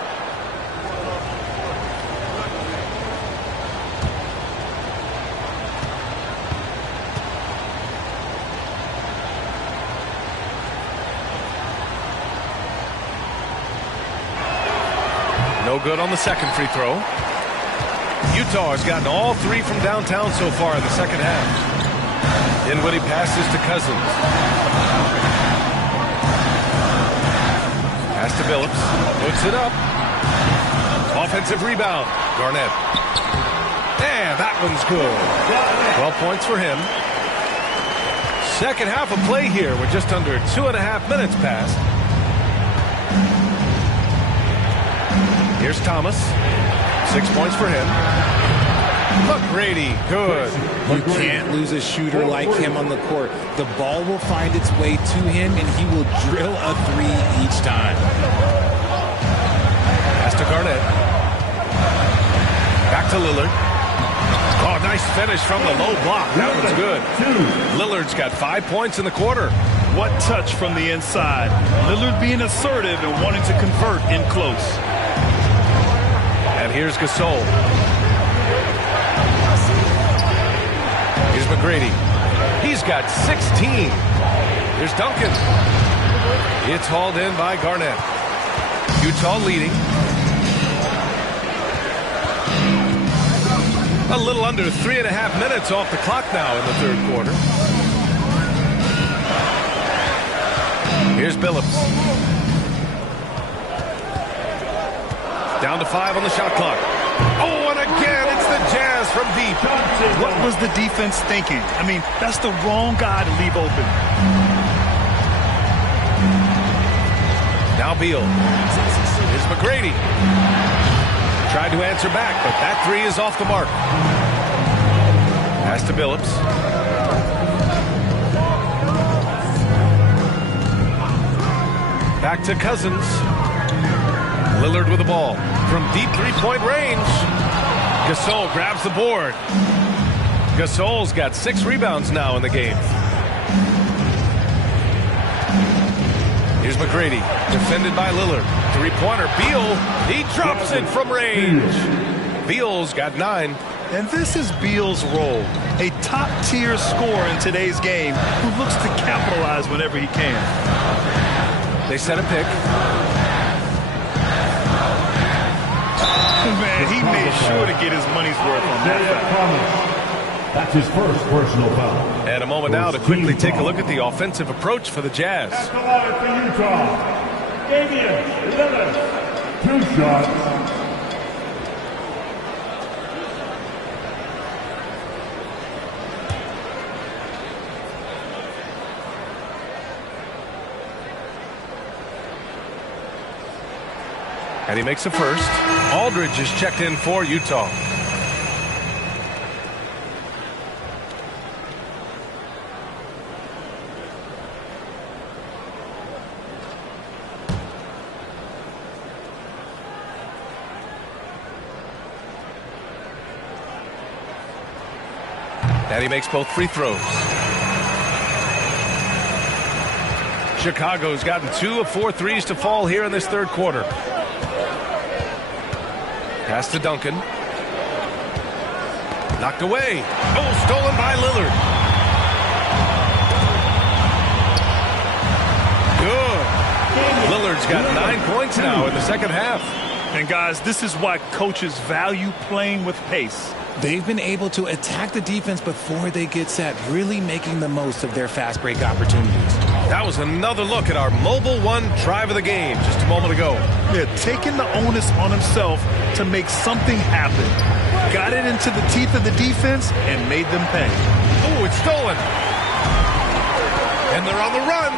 No good on the second free throw. Utah has gotten all 3 from downtown so far in the second half. Dinwiddie passes to Cousins. Pass to Billups. Puts it up. Offensive rebound. Garnett. And that one's good. 12 points for him. Second half of play here with just under 2.5 minutes passed. Here's Thomas. 6 points for him. McGrady, good. You can't lose a shooter like him on the court. The ball will find its way to him, and he will drill a 3 each time. Pass to Garnett. Back to Lillard. Oh, nice finish from the low block. That one's good. Lillard's got 5 points in the quarter. What touch from the inside. Lillard being assertive and wanting to convert in close. And here's Gasol. Here's McGrady. He's got 16. Here's Duncan. It's hauled in by Garnett. Utah leading. A little under 3.5 minutes off the clock now in the third quarter. Here's Billups. Down to 5 on the shot clock. Oh, and again, it's the Jazz from deep. What was the defense thinking? I mean, that's the wrong guy to leave open. Now Beal. Here's McGrady. Tried to answer back, but that 3 is off the mark. Pass to Billups. Back to Cousins. Lillard with the ball from deep 3-point range. Gasol grabs the board. Gasol's got 6 rebounds now in the game. Here's McGrady, defended by Lillard. 3-pointer, Beal, he drops it from range. Beal's got 9. And this is Beal's role, a top-tier scorer in today's game who looks to capitalize whenever he can. They set a pick. Man, he made sure to get his money's worth on that. That's his first personal foul. And a moment now to quickly take a look at the offensive approach for the Jazz. At the line for Utah, Damian Lillard. 2 shots. And he makes a first. Aldridge is checked in for Utah. And he makes both free throws. Chicago's gotten 2 of 4 threes to fall here in this third quarter. Pass to Duncan. Knocked away. Oh, stolen by Lillard. Good. Lillard's got 9 points now in the second half. And guys, this is why coaches value playing with pace. They've been able to attack the defense before they get set, really making the most of their fast break opportunities. That was another look at our Mobile One drive of the game just a moment ago. They're taking the onus on himself to make something happen. Got it into the teeth of the defense and made them pay. Oh, it's stolen. And they're on the run.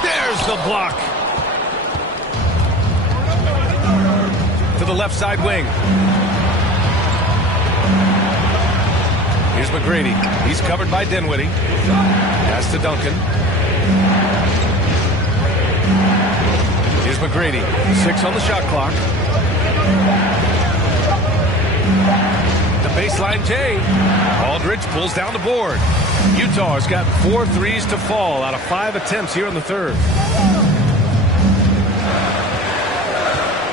There's the block. To the left side wing. Here's McGrady. He's covered by Dinwiddie. Pass to Duncan. Here's McGrady. 6 on the shot clock. The baseline J. Aldridge pulls down the board. Utah has got 4 threes to fall out of 5 attempts here in the third.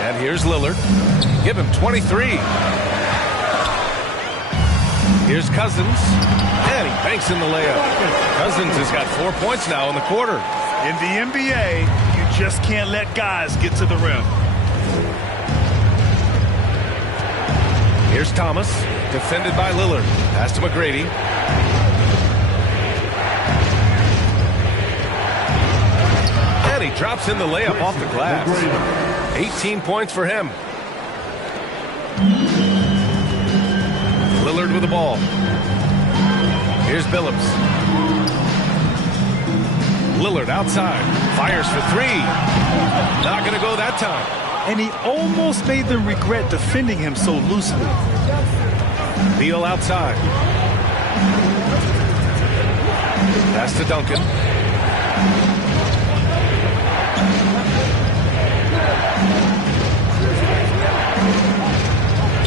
And here's Lillard. Give him 23. Here's Cousins. And he banks in the layup. Cousins has got 4 points now in the quarter. In the NBA, you just can't let guys get to the rim. Here's Thomas. Defended by Lillard. Pass to McGrady. And he drops in the layup off the glass. 18 points for him. Lillard with the ball. Here's Billups. Lillard outside. Fires for 3. Not going to go that time. And he almost made them regret defending him so loosely. Beal outside. Pass to Duncan.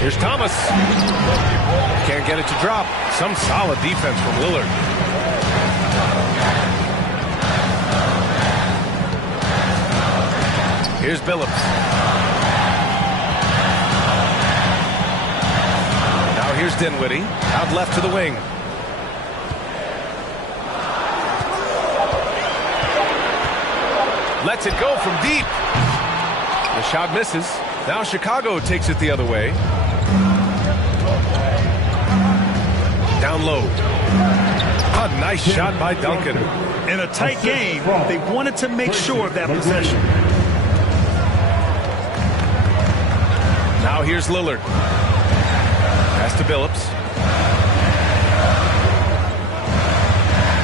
Here's Thomas. Can't get it to drop. Some solid defense from Lillard. Here's Billups. Now here's Dinwiddie. Out left to the wing. Lets it go from deep. The shot misses. Now Chicago takes it the other way. Down low. A nice shot by Duncan. In a tight game, they wanted to make sure of that possession. Now here's Lillard. Pass to Billups.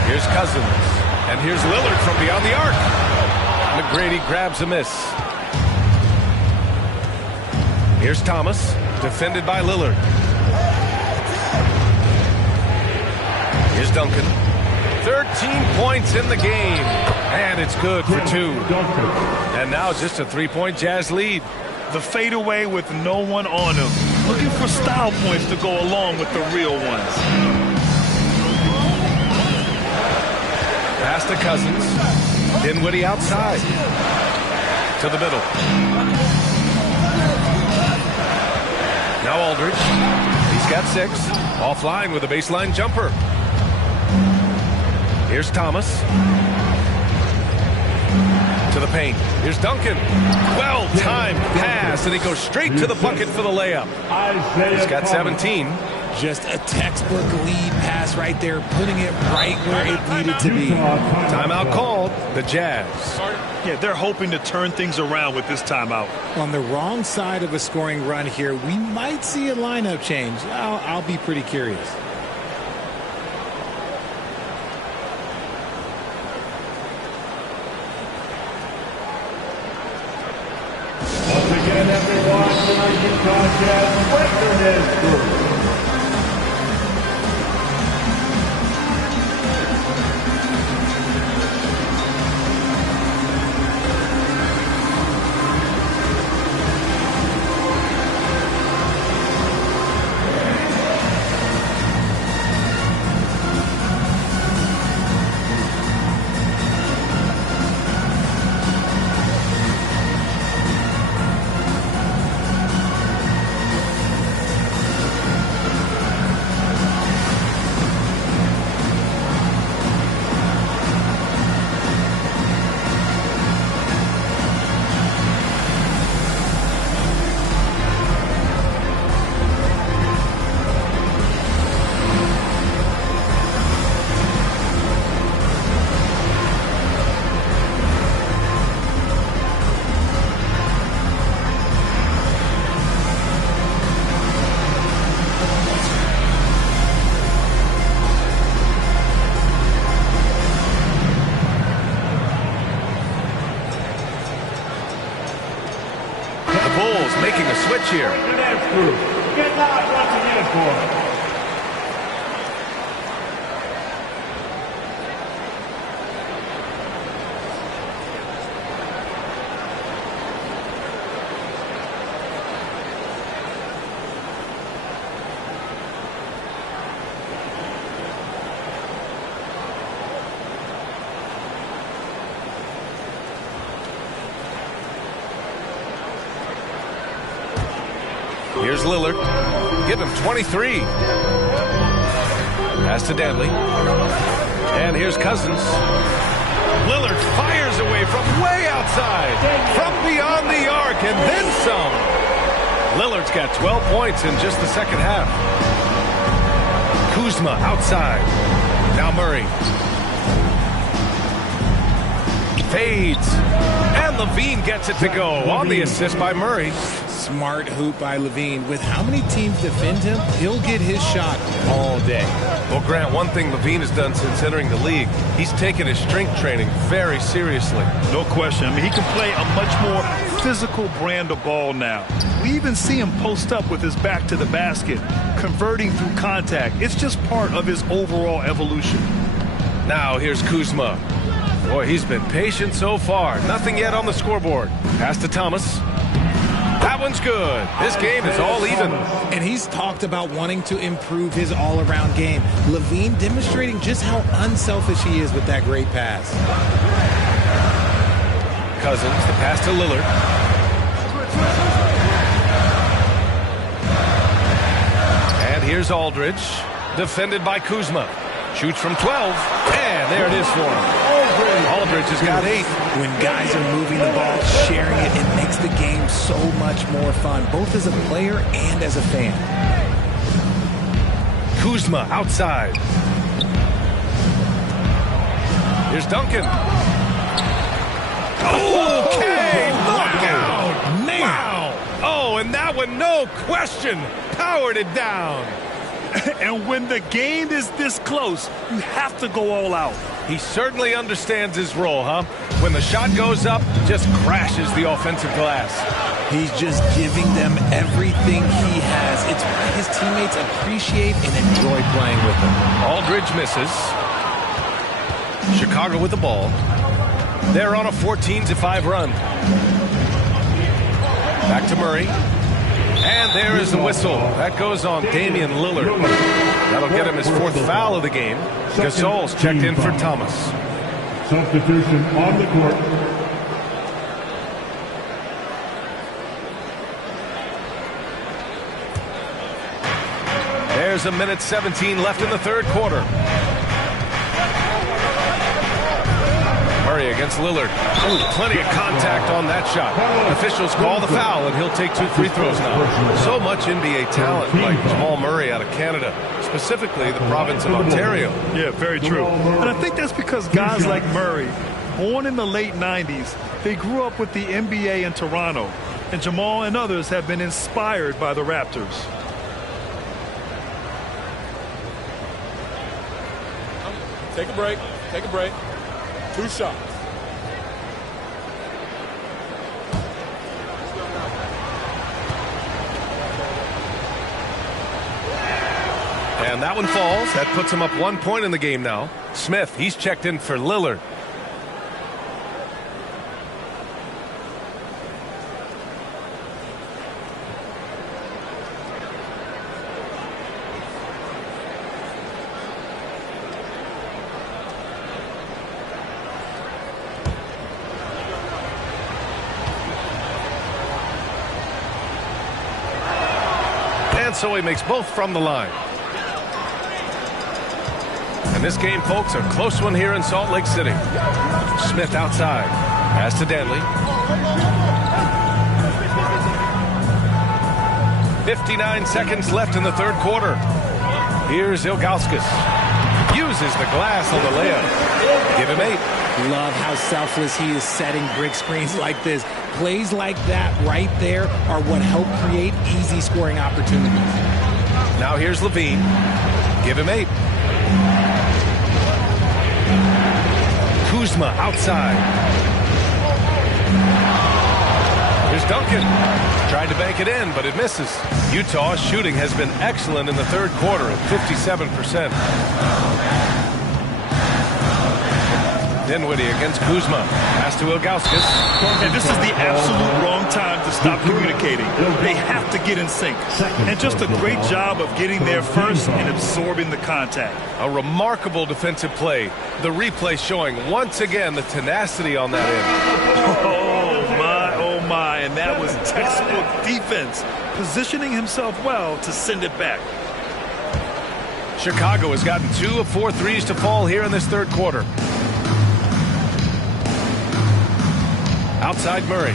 Here's Cousins. And here's Lillard from beyond the arc. McGrady grabs a miss. Here's Thomas. Defended by Lillard. Here's Duncan. 13 points in the game. And it's good for 2. And now just a 3-point Jazz lead. The fadeaway with no one on him. Looking for style points to go along with the real ones. Pass to Cousins. Dinwiddie outside. To the middle. Now Aldridge. He's got 6. Offline with a baseline jumper. Here's Thomas. To the paint. Here's Duncan. Well-timed pass, and he goes straight to the bucket for the layup. He's got 17. Just a textbook lead pass right there, putting it right where it needed to be. Timeout called. The Jazz. Yeah, they're hoping to turn things around with this timeout. On the wrong side of a scoring run here, we might see a lineup change. I'll be pretty curious. Once again, everyone, your Utah Jazz record is through. making a switch here. Get live once again for us. Here's Lillard. Give him 23. Pass to Danley. And here's Cousins. Lillard fires away from way outside. From beyond the arc and then some. Lillard's got 12 points in just the second half. Kuzma outside. Now Murray. Fades. And Levine gets it to go on the assist by Murray. Smart hoop by Levine. With how many teams defend him, he'll get his shot all day. Well, Grant, one thing Levine has done since entering the league, he's taken his strength training very seriously. No question. I mean, he can play a much more physical brand of ball now. We even see him post up with his back to the basket, converting through contact. It's just part of his overall evolution. Now here's Kuzma. Boy, he's been patient so far. Nothing yet on the scoreboard. Pass to Thomas. That one's good. This game is all even. And he's talked about wanting to improve his all-around game. Levine demonstrating just how unselfish he is with that great pass. Cousins, the pass to Lillard. And here's Aldridge, defended by Kuzma. Shoots from 12, and there it is for him. Aldridge has got 8. When guys are moving the ball, sharing it, it makes the game so much more fun, both as a player and as a fan. Kuzma outside. Here's Duncan. Okay, knockout. Man. Wow. Oh, and that one, no question, powered it down. And when the game is this close, you have to go all out. He certainly understands his role, huh? When the shot goes up, just crashes the offensive glass. He's just giving them everything he has. It's why his teammates appreciate and enjoy playing with him. Aldridge misses. Chicago with the ball. They're on a 14-5 run. Back to Murray. And there is the whistle. That goes on Damian Lillard. That'll get him his 4th foul of the game. Gasol's checked in for Thomas. Substitution on the court. There's a minute 17 left in the third quarter. Murray against Lillard. Ooh, plenty of contact on that shot. Officials call the foul, and he'll take 2 free throws now. So much NBA talent like Jamal Murray out of Canada, specifically the province of Ontario. Yeah, very true. And I think that's because guys like Murray, born in the late 90s, they grew up with the NBA in Toronto. And Jamal and others have been inspired by the Raptors. Take a break. Take a break. 2 shots. And that one falls. That puts him up 1 point in the game now. Smith, he's checked in for Lillard. And so he makes both from the line. And this game, folks, a close one here in Salt Lake City. Smith outside. Pass to Danley. 59 seconds left in the third quarter. Here's Ilgauskas. Uses the glass on the layup. Give him 8. Love how selfless he is setting brick screens like this. Plays like that right there are what help create easy scoring opportunities. Now here's Levine. Give him 8. Kuzma outside. Here's Duncan. Tried to bank it in, but it misses. Utah's shooting has been excellent in the third quarter at 57%. Dinwiddie against Kuzma. Pass to Ilgauskas. And this is the absolute wrong time to stop communicating. They have to get in sync. And just a great job of getting there first and absorbing the contact. A remarkable defensive play. The replay showing once again the tenacity on that end. Oh my, and that was textbook defense. Positioning himself well to send it back. Chicago has gotten 2 of 4 threes to fall here in this third quarter. Outside Murray.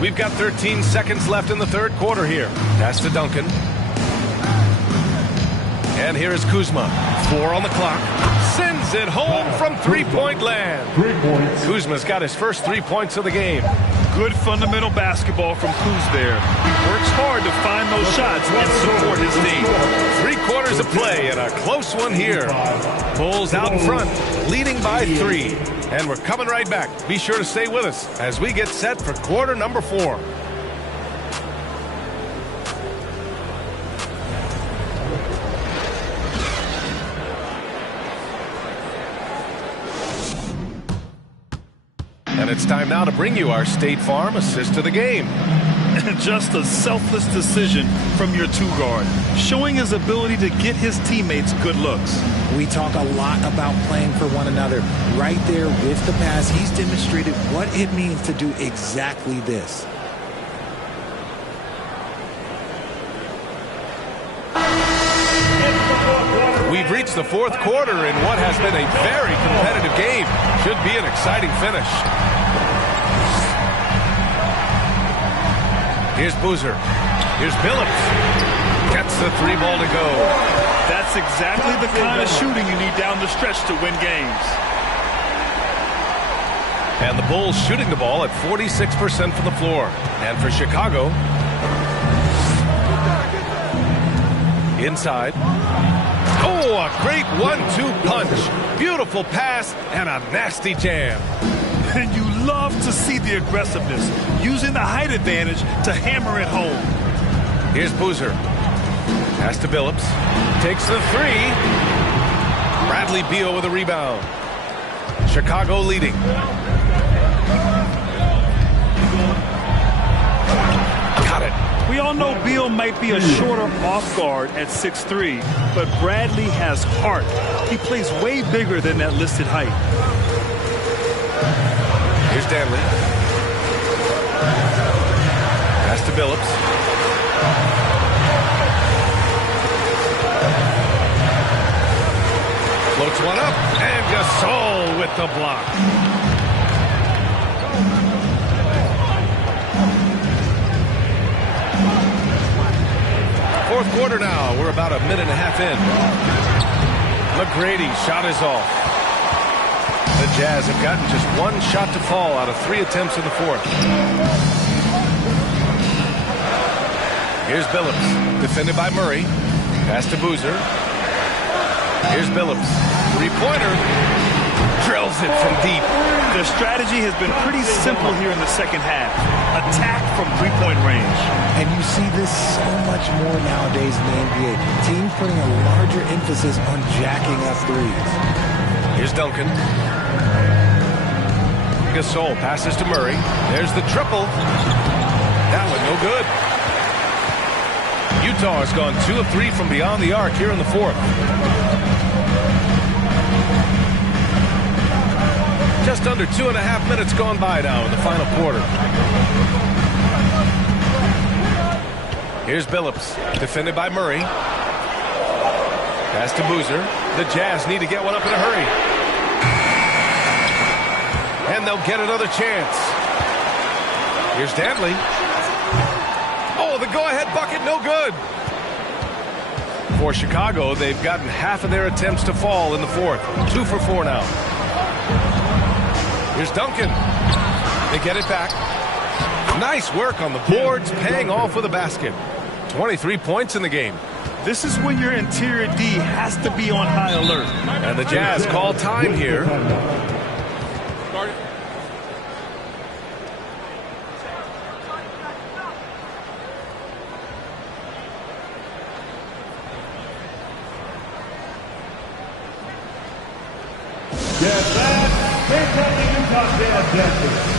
We've got 13 seconds left in the third quarter here. Pass to Duncan. And here is Kuzma. 4 on the clock. Sends it home from three-point land. 3 points. Kuzma's got his first 3 points of the game. Good fundamental basketball from Kuz there. He works hard to find those shots and support his team. 3 quarters of play and a close one here. Bulls out in front, leading by 3. And we're coming right back. Be sure to stay with us as we get set for quarter number 4. And it's time now to bring you our State Farm assist to the game. Just a selfless decision from your 2-guard, showing his ability to get his teammates good looks. We talk a lot about playing for one another. Right there with the pass, he's demonstrated what it means to do exactly this. We've reached the fourth quarter in what has been a very competitive game. Should be an exciting finish. Here's Boozer. Here's Billups. Gets the 3 ball to go. That's exactly the kind of shooting you need down the stretch to win games. And the Bulls shooting the ball at 46% from the floor. And for Chicago, inside. Oh, a great 1-2 punch. Beautiful pass and a nasty jam. And you love to see the aggressiveness, using the height advantage to hammer it home. Here's Boozer. Pass to Billups. Takes the 3. Bradley Beal with a rebound. Chicago leading. Got it. We all know Beal might be a shorter off guard at 6'3", but Bradley has heart. He plays way bigger than that listed height. Here's Danley. Pass to Billups. Floats one up, and Gasol with the block. Fourth quarter now. We're about a minute and a half in. McGrady shot is off. The Jazz have gotten just 1 shot to fall out of 3 attempts in the fourth. Here's Billups, defended by Murray. Pass to Boozer. Here's Billups. 3-pointer. Drills it from deep. Their strategy has been pretty simple here in the second half. Attack from 3-point range. And you see this so much more nowadays in the NBA. Teams putting a larger emphasis on jacking up threes. Here's Duncan. Gasol passes to Murray. There's the triple. That one no good. Utah has gone 2 of 3 from beyond the arc here in the fourth. Just under 2.5 minutes gone by now in the final quarter. Here's Billups, defended by Murray. Pass to Boozer. The Jazz need to get one up in a hurry. And they'll get another chance. Here's Danley. Oh, the go-ahead bucket, no good. For Chicago, they've gotten half of their attempts to fall in the fourth. 2 for 4 now. Here's Duncan. They get it back. Nice work on the boards, paying off with a basket. 23 points in the game. This is when your interior D has to be on high alert. And the Jazz call time here. Guard it. Get back. Here comes the Utah Jazz Dancers.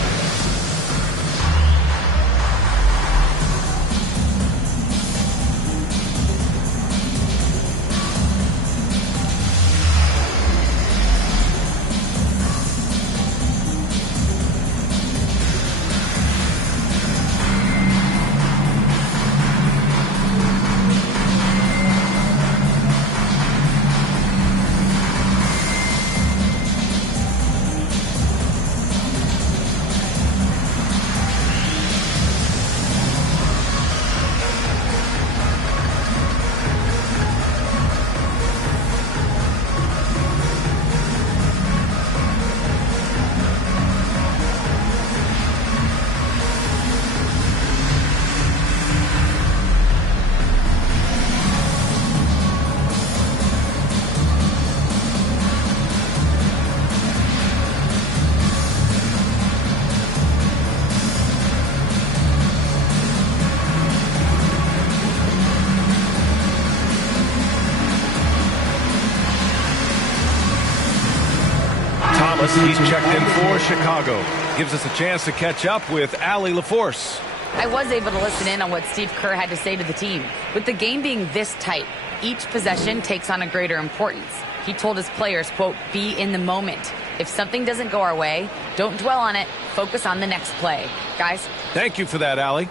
He's checked in for Chicago. Gives us a chance to catch up with Allie LaForce. I was able to listen in on what Steve Kerr had to say to the team. With the game being this tight, each possession takes on a greater importance. He told his players, quote, be in the moment. If something doesn't go our way, don't dwell on it. Focus on the next play. Guys? Thank you for that, Allie.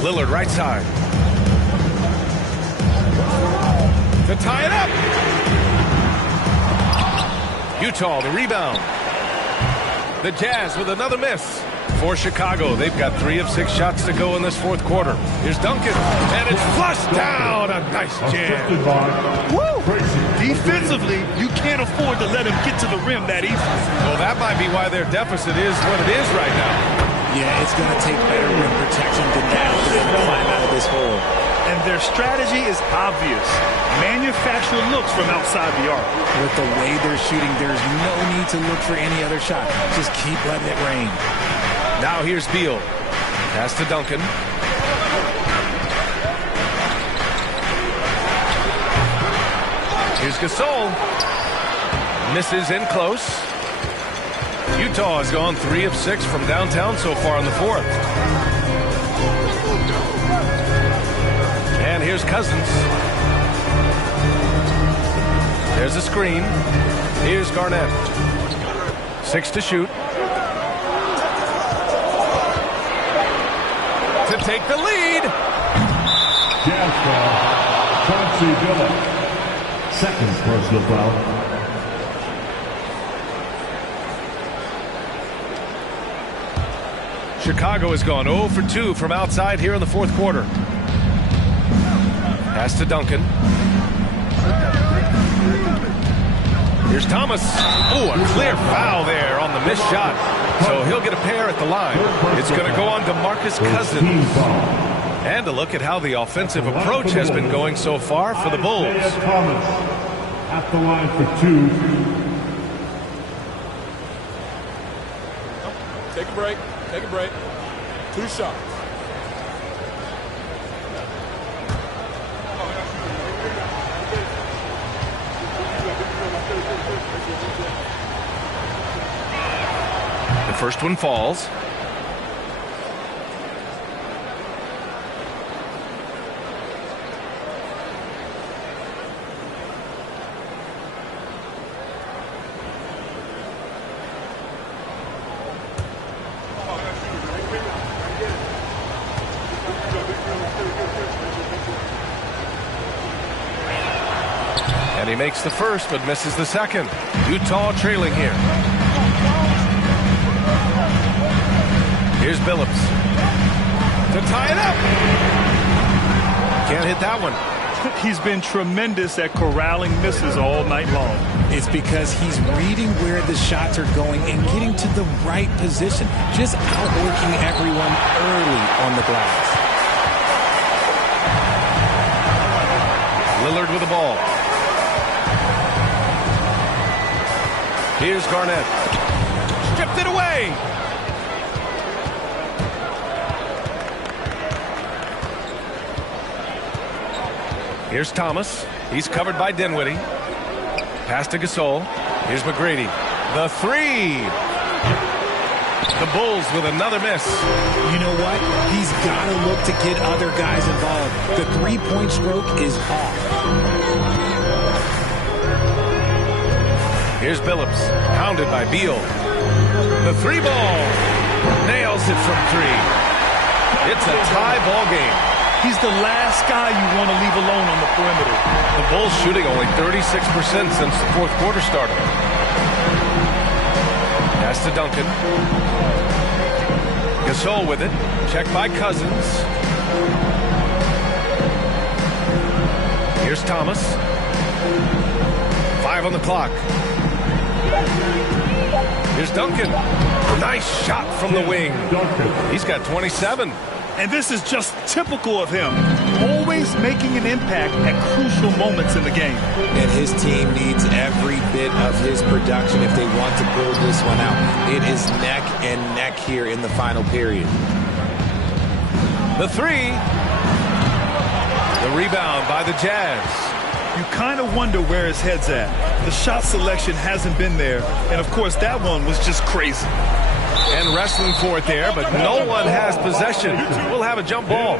Lillard right side. To tie it up. Utah the rebound. The Jazz with another miss. For Chicago, they've got 3 of 6 shots to go in this fourth quarter. Here's Duncan, and it's flushed down. A nice jam. Woo! Defensively, you can't afford to let him get to the rim that easily. Well, that might be why their deficit is what it is right now. Yeah, it's going to take better rim protection than that to climb out of this hole. And their strategy is obvious. Manufacture looks from outside the arc. With the way they're shooting, there's no need to look for any other shot. Just keep letting it rain. Now here's Beal. Pass to Duncan. Here's Gasol. Misses in close. Utah has gone 3 of 6 from downtown so far in the fourth. And here's Cousins. There's a screen. Here's Garnett. 6 to shoot. To take the lead. Jazz foul. Chauncey Billups. Second personal foul. Chicago has gone 0 for 2 from outside here in the fourth quarter. Pass to Duncan. Here's Thomas. Oh, a clear foul there on the missed shot. So he'll get a pair at the line. It's going to go on to Marcus Cousins. And a look at how the offensive approach has been going so far for the Bulls. Thomas at the line for 2. Take a break. Take a break. 2 shots. The first one falls. And he makes the first, but misses the second. Utah trailing here. Here's Billups. To tie it up. Can't hit that one. He's been tremendous at corralling misses all night long. It's because he's reading where the shots are going and getting to the right position. Just outworking everyone early on the glass. Lillard with the ball. Here's Garnett. Stripped it away. Here's Thomas. He's covered by Dinwiddie. Pass to Gasol. Here's McGrady. The three. The Bulls with another miss. You know what? He's got to look to get other guys involved. The three-point stroke is off. Here's Billups. Pounded by Beal. The three ball. Nails it from three. It's a tie ball game. He's the last guy you want to leave alone on the perimeter. The Bulls shooting only 36% since the fourth quarter started. Pass to Duncan. Gasol with it. Checked by Cousins. Here's Thomas. 5 on the clock. Here's Duncan. Nice shot from the wing. He's got 27. And this is just typical of him, always making an impact at crucial moments in the game. And his team needs every bit of his production if they want to pull this one out. It is neck and neck here in the final period. The three. The rebound by the Jazz. You kind of wonder where his head's at. The shot selection hasn't been there. And, of course, that one was just crazy. And wrestling for it there, but no one has possession. We'll have a jump ball.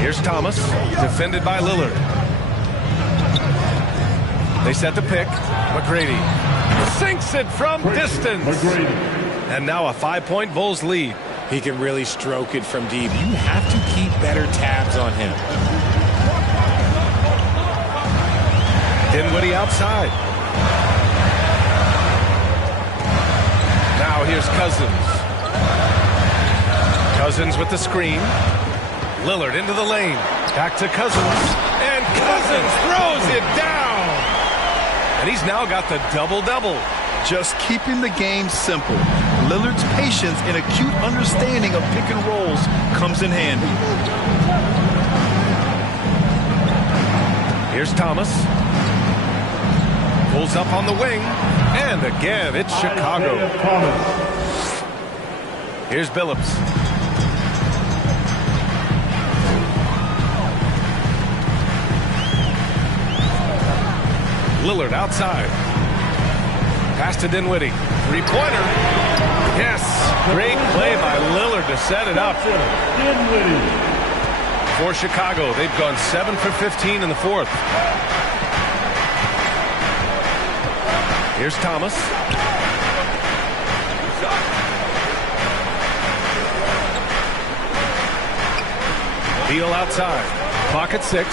Here's Thomas, defended by Lillard. They set the pick. McGrady sinks it from distance. And now a 5-point Bulls lead. He can really stroke it from deep. You have to keep better tabs on him. Dinwiddie outside. Now here's Cousins. Cousins with the screen. Lillard into the lane. Back to Cousins. And Cousins throws it down. And he's now got the double-double. Just keeping the game simple. Lillard's patience and acute understanding of pick and rolls comes in handy. Here's Thomas. Pulls up on the wing. And again, it's Chicago. Here's Billups. Lillard outside. Pass to Dinwiddie. Three-pointer. Yes. Great play by Lillard to set it up. For Chicago, they've gone 7 for 15 in the fourth. Here's Thomas. Beal outside. Clock at 6.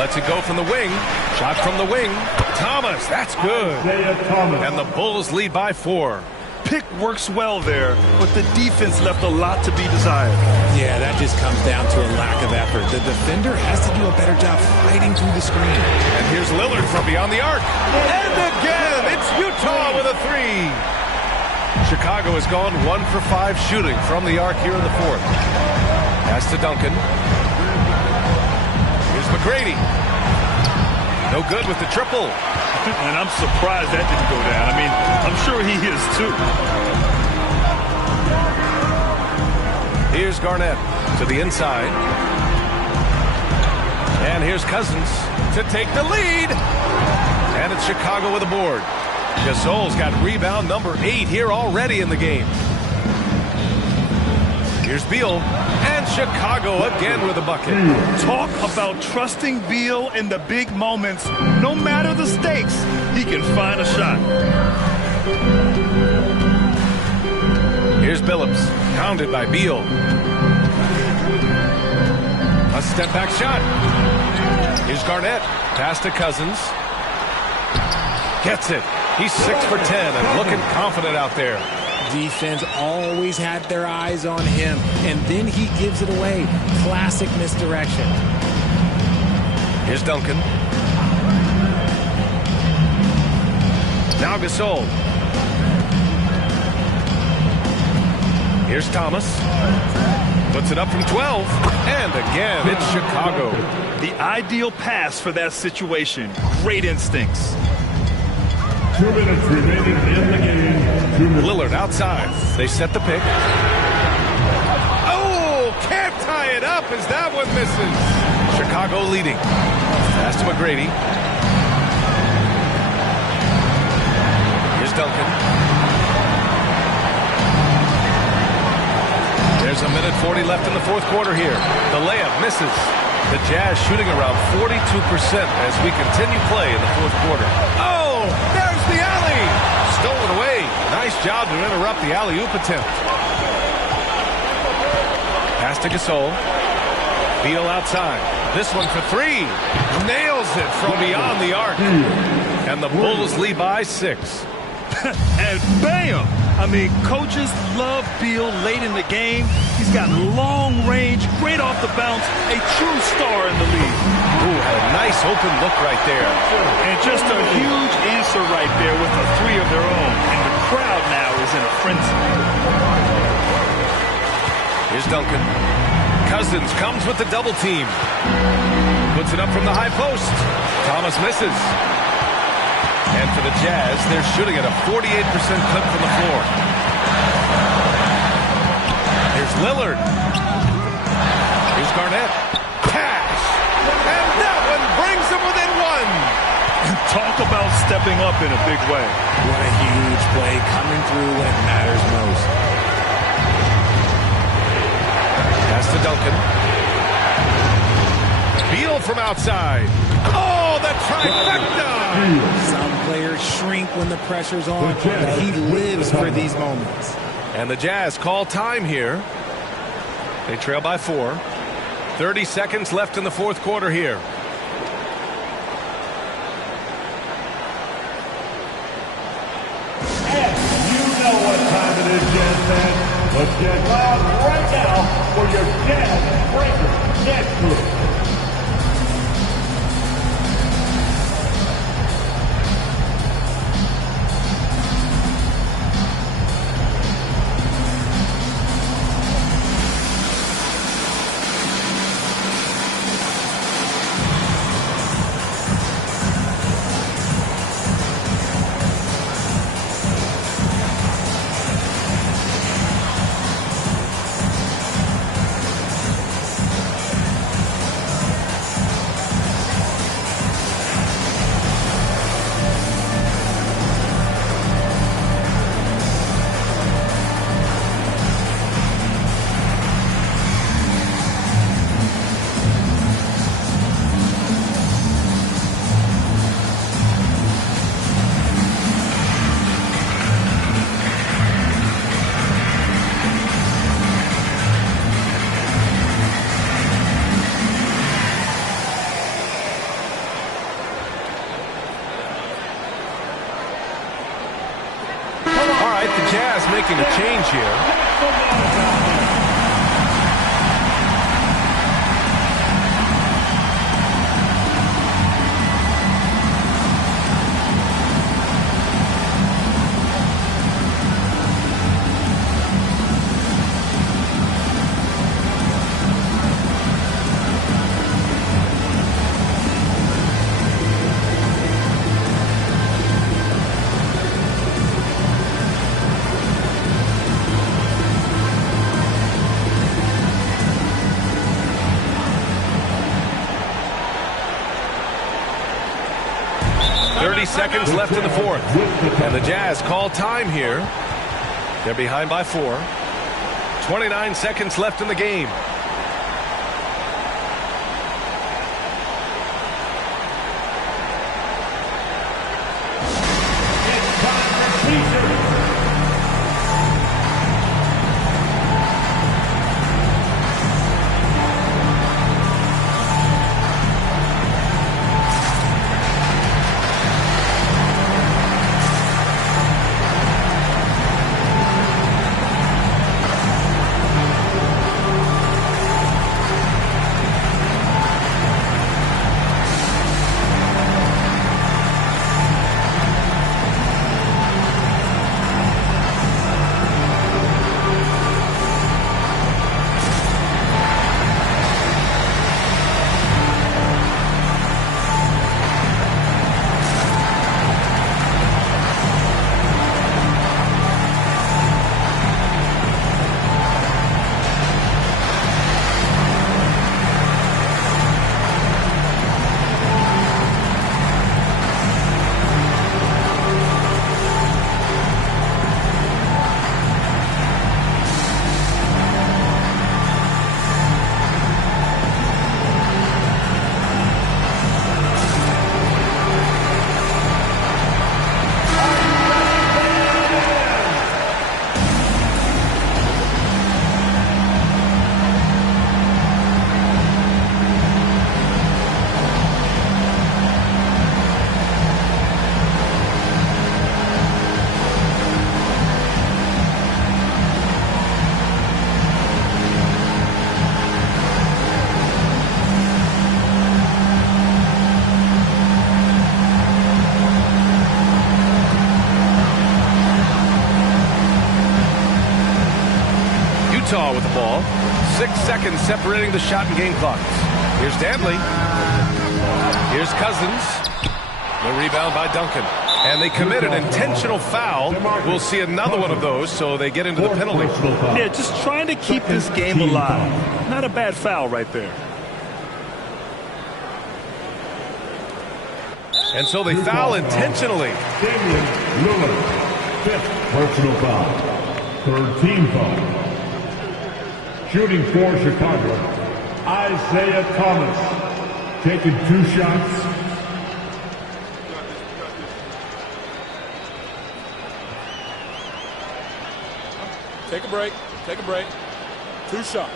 Lets it go from the wing. Shot from the wing. Thomas, that's good. And the Bulls lead by 4. Pick works well there, but the defense left a lot to be desired. Yeah, that just comes down to a lack of effort. The defender has to do a better job fighting through the screen. And here's Lillard from beyond the arc. And again, it's Utah with a 3. Chicago has gone 1 for 5 shooting from the arc here in the fourth. Pass to Duncan. Here's McGrady. No good with the triple. And I'm surprised that didn't go down. I mean, I'm sure he is too. Here's Garnett to the inside. And here's Cousins to take the lead. And it's Chicago with a board. Gasol's got rebound number 8 here already in the game. Here's Beal. And Chicago again with a bucket. Talk about trusting Beal in the big moments. No matter the stakes, he can find a shot. Here's Billups. Pounded by Beal. A step back shot. Here's Garnett. Pass to Cousins. Gets it. He's 6 for 10 and looking confident out there. Defense always had their eyes on him, and then he gives it away. Classic misdirection. Here's Duncan. Now Gasol. Here's Thomas. Puts it up from 12. And again, it's Chicago. The ideal pass for that situation. Great instincts. 2 minutes remaining in the game. 2 minutes. Lillard outside. They set the pick. Oh, can't tie it up as that one misses. Chicago leading. Pass to McGrady. Here's Duncan. There's a minute 40 left in the fourth quarter here. The layup misses. The Jazz shooting around 42% as we continue play in the fourth quarter. Oh, there's the alley. Stolen away. Nice job to interrupt the alley-oop attempt. Pass to Gasol. Beal outside. This one for 3. Nails it from beyond the arc. And the Bulls lead by 6. And bam! I mean, coaches love Beal late in the game. He's got long range, great off the bounce, a true star in the league. Ooh, a nice open look right there. And just a huge answer right there with a 3 of their own. And the crowd now is in a frenzy. Here's Duncan. Cousins comes with the double team. Puts it up from the high post. Thomas misses. And for the Jazz, they're shooting at a 48% clip from the floor. Here's Lillard. Here's Garnett. Cash. And that one brings them within 1. Talk about stepping up in a big way. What a huge play coming through when it matters most. Pass to Duncan. Beal from outside. Oh, the trifecta! Some players shrink when the pressure's on, but he lives for these moments. And the Jazz call time here. They trail by 4. 30 seconds left in the fourth quarter here. And you know what time it is, Jazz fans. Let's get loud right now for your Jazz Breaker Net Group. Making a change here. Seconds left in the fourth. And the Jazz call time here. They're behind by 4. 29 seconds left in the game. 6 seconds separating the shot and game clocks. Here's Danley. Here's Cousins. The rebound by Duncan. And they commit an intentional foul. We'll see another one of those, so they get into the penalty. Yeah, just trying to keep this game alive. Not a bad foul right there. And so they foul intentionally. Damian Lillard, 5th personal foul. 3rd team foul. Shooting for Chicago, Isaiah Thomas. Taking 2 shots. Take a break. Take a break. 2 shots.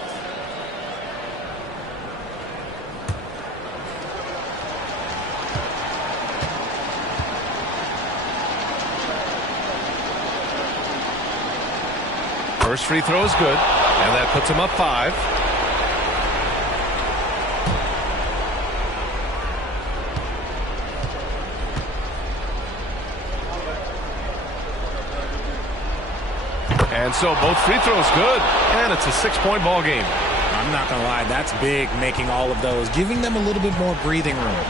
First free throw is good, and that puts him up 5. And so both free throws good, and it's a 6-point ball game. I'm not going to lie, that's big, making all of those, giving them a little bit more breathing room.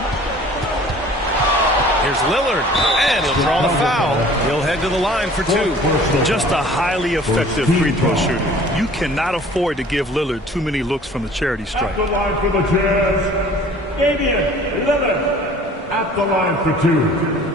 Here's Lillard, and he'll draw the foul. He'll head to the line for 2. Just a highly effective free throw shooter. You cannot afford to give Lillard too many looks from the charity stripe. At the line for the Jazz, Damian Lillard. At the line for 2.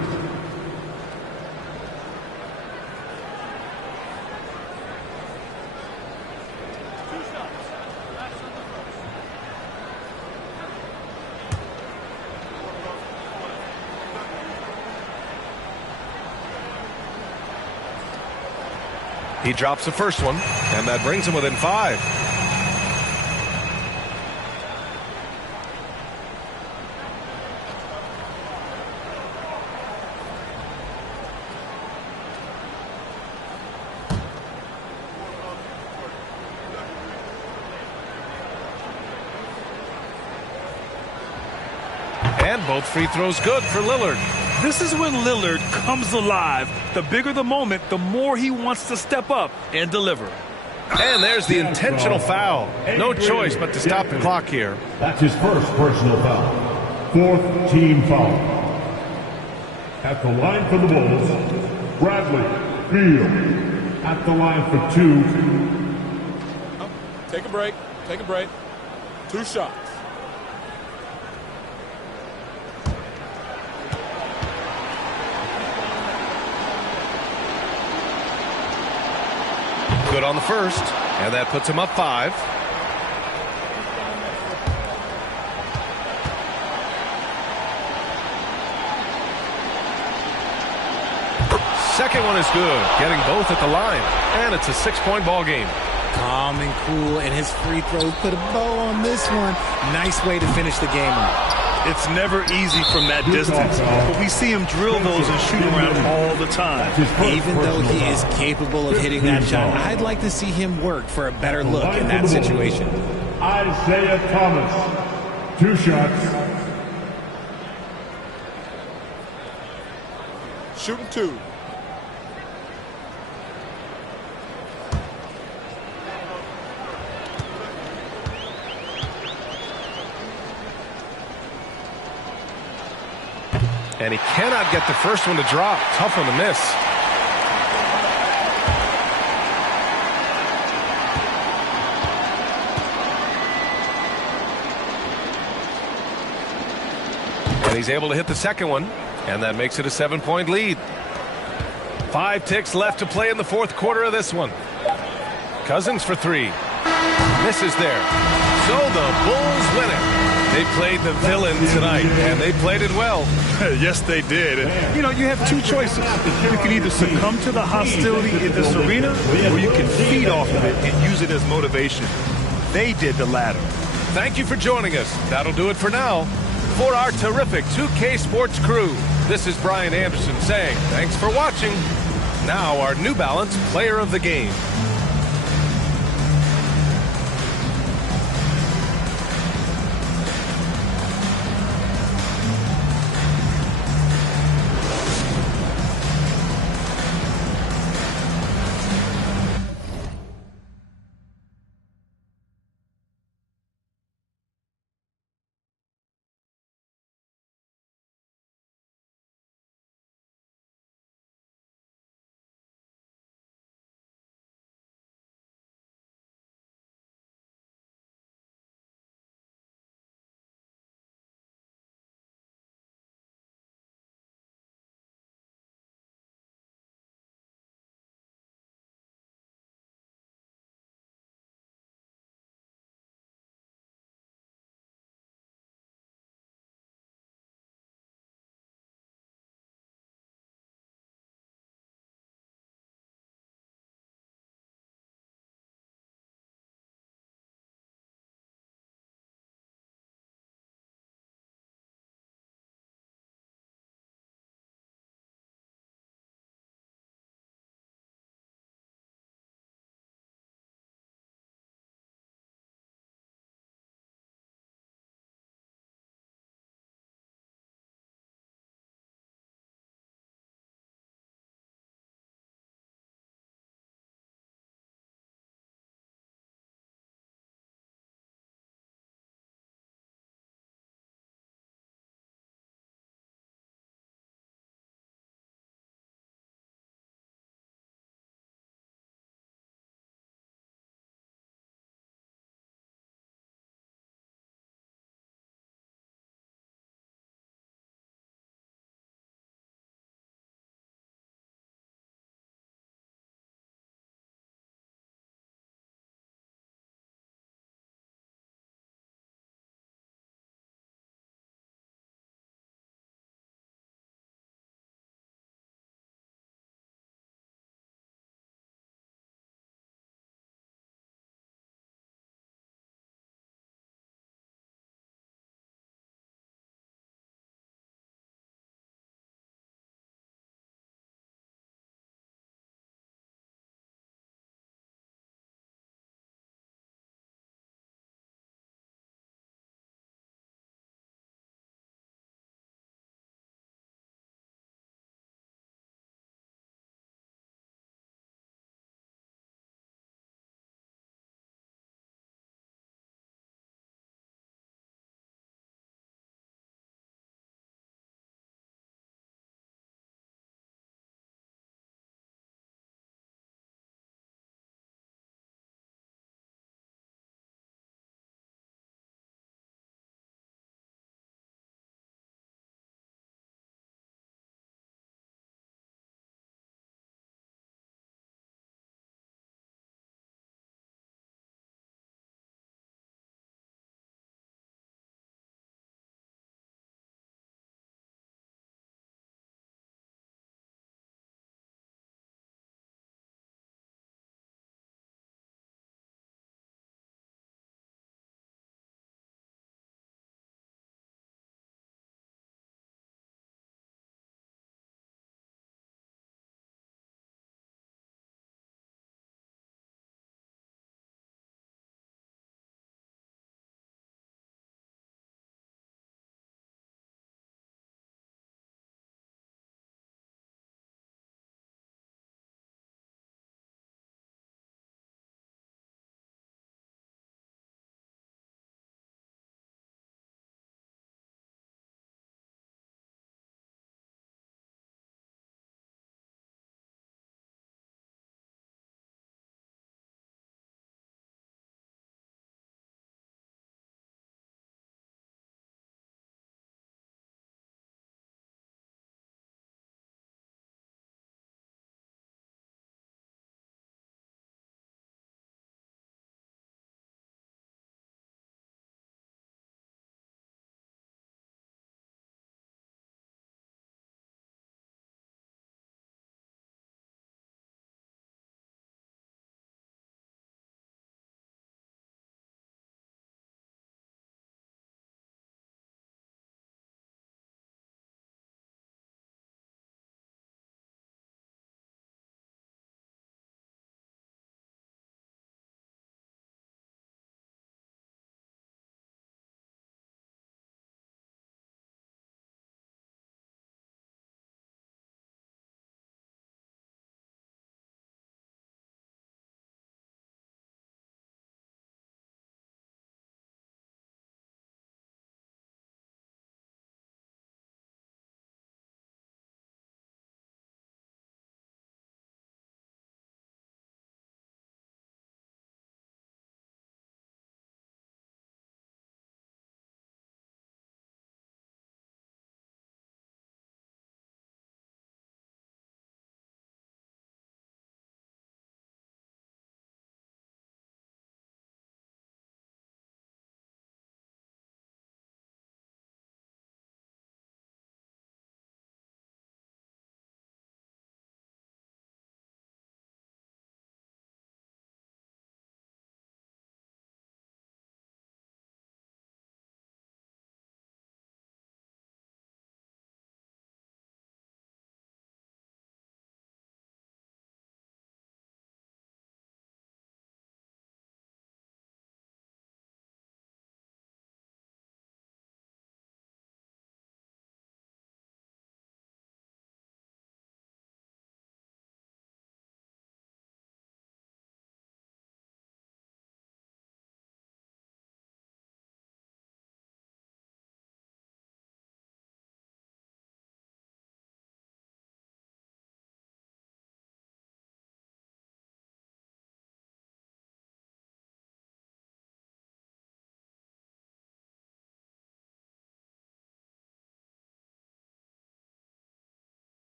He drops the first one, and that brings him within 5. And both free throws good for Lillard. This is when Lillard comes alive. The bigger the moment, the more he wants to step up and deliver. And there's the intentional foul. No choice but to stop the clock here. That's his first personal foul. 4th team foul. At the line for the Bulls, Bradley Beal. At the line for 2. Take a break. Take a break. 2 shots. Good on the first, and that puts him up 5. Second one is good, getting both at the line, and it's a 6-point ball game. Calm and cool, and his free throws put a bow on this one. Nice way to finish the game off. It's never easy from that distance, but we see him drill those and shoot around all the time. Even though he is capable of hitting that shot, I'd like to see him work for a better look in that situation. Isaiah Thomas, 2 shots. Shooting 2. And he cannot get the first one to drop. Tough one to miss. And he's able to hit the second one, and that makes it a 7-point lead. 5 ticks left to play in the 4th quarter of this one. Cousins for 3. Misses there. So the Bulls win it. They played the villain tonight, and they played it well. Yes, they did. And, you know, you have 2 choices. You can either succumb to the hostility in this arena, or you can feed off of it and use it as motivation. They did the latter. Thank you for joining us. That'll do it for now. For our terrific 2K Sports crew, this is Brian Anderson saying thanks for watching. Now our New Balance Player of the Game.